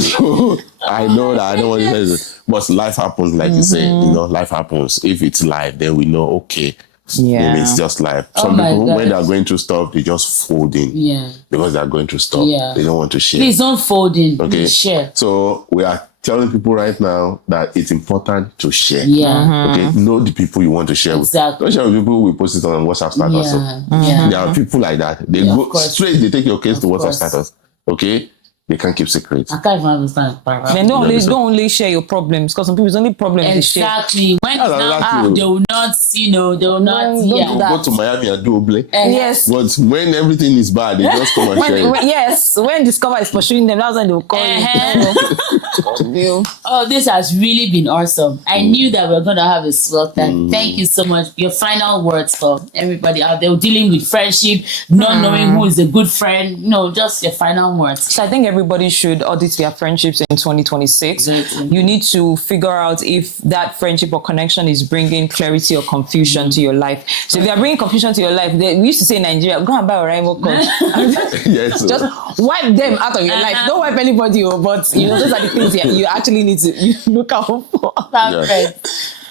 So I know that I don't want to say it. But life happens, like you say, life happens. If it's life, then we know, okay, maybe it's just life. Some people, when they're going through stuff, they just fold in. Yeah. Because they're going through stuff. Yeah. They don't want to share. Please don't fold in. Okay. Please share. So we are telling people right now that it's important to share. Yeah. Okay. Know the people you want to share with. Don't share with people who post it on WhatsApp status. There are people like that. They go straight, they take your case to WhatsApp status. Okay. They can't keep secrets. I can't even understand. Then don't only share your problems, because some people's only problems they share. Exactly. When it's now, they will not, they will not. Go to Miami and do oble. Yes. But when everything is bad, they just come and share. When Discover is pursuing them, that's when they will call you. Oh, this has really been awesome. I knew that we were going to have a swell time. Thank you so much. Your final words for everybody out there dealing with friendship, not knowing who is a good friend. Just your final words. So I think everybody should audit their friendships in 2026. Exactly. You need to figure out if that friendship or connection is bringing clarity or confusion to your life. So if they are bringing confusion to your life, we used to say in Nigeria, go and buy a rival card. Yes. Just wipe them out of your life. Don't wipe anybody, but those are the things you actually need to look out for.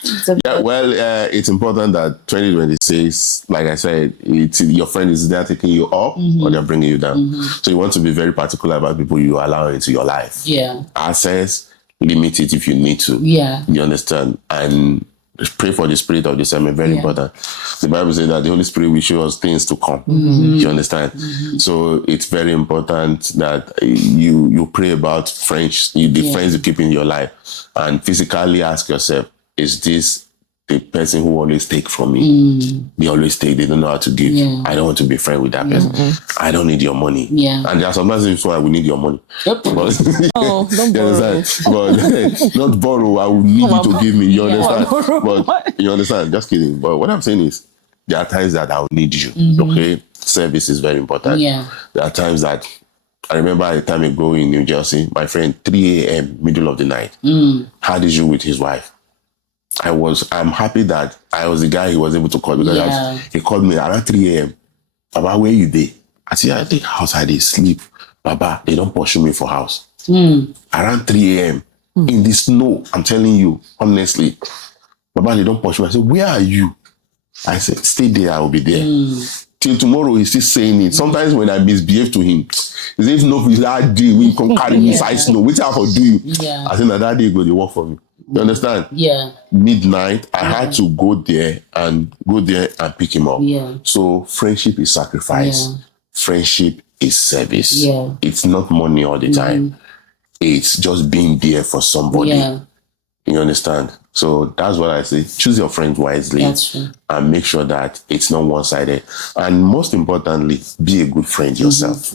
It's important that 2026, like I said, your friend is there taking you up or they're bringing you down. So you want to be very particular about people you allow into your life. Yeah. Access, limit it if you need to. Yeah. You understand? And pray for the spirit of discernment. Very important. The Bible says that the Holy Spirit will show us things to come. You understand? So it's very important that you pray about friends, the friends you keep in your life, and physically ask yourself, is this the person who always take from me? They always take, they don't know how to give. I don't want to be friend with that person. I don't need your money. And there are sometimes it's why we need your money. But, don't borrow. But not borrow, I will need you to give me. You understand? But you understand? Just kidding. But what I'm saying is, there are times that I will need you. Okay? Service is very important. There are times that I remember a time ago in New Jersey, my friend, 3 a.m., middle of the night, had issue with his wife. I'm happy that I was the guy he was able to call, because he called me around 3 a.m. Baba, where you there? I said, I think outside they sleep. Baba, they don't pursue me for house. Around 3 a.m. in the snow, I'm telling you, honestly. Baba, they don't pursue me. I said, where are you? I said, stay there, I will be there. Till tomorrow, he's still saying it. Sometimes when I misbehave to him, he says, no, that day we can carry me inside snow. Which I for do you? I said, that day go, they work for me. You understand? Midnight, I had to go there and pick him up. So friendship is sacrifice. Friendship is service. It's not money all the time. It's just being there for somebody. You understand? So that's what I say. Choose your friends wisely and make sure that it's not one-sided. And most importantly, be a good friend yourself.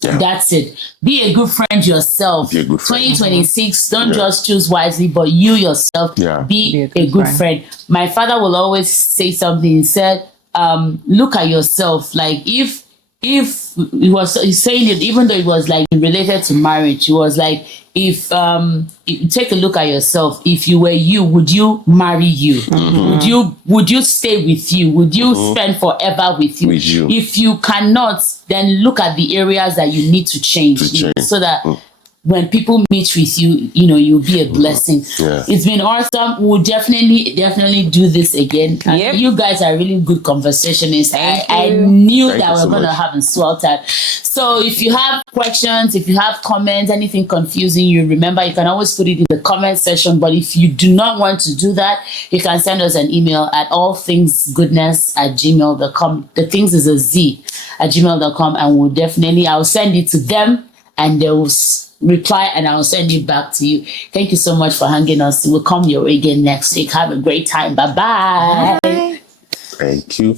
That's it. Be a good friend yourself. Be a good friend. 2026, don't just choose wisely, but you yourself be a good friend. My father will always say something. He said, look at yourself. Like if he's saying it, even though it was like related to marriage, it was like, if you take a look at yourself, if you were you, would you marry you? Would you stay with you? Would you spend forever with you? If you cannot, then look at the areas that you need to change. So that when people meet with you, you'll be a blessing. It's been awesome. We'll definitely do this again. You guys are really good conversationists. I knew that we're going to have a swell time. So if you have questions, if you have comments, anything confusing you, remember you can always put it in the comment section. But if you do not want to do that, you can send us an email at allthingsgoodness@gmail.com. The things is a Z at gmail.com, and I'll send it to them and they will reply and I'll send it back to you. Thank you so much for hanging us. We'll come your way again next week. Have a great time. Bye-bye. Thank you.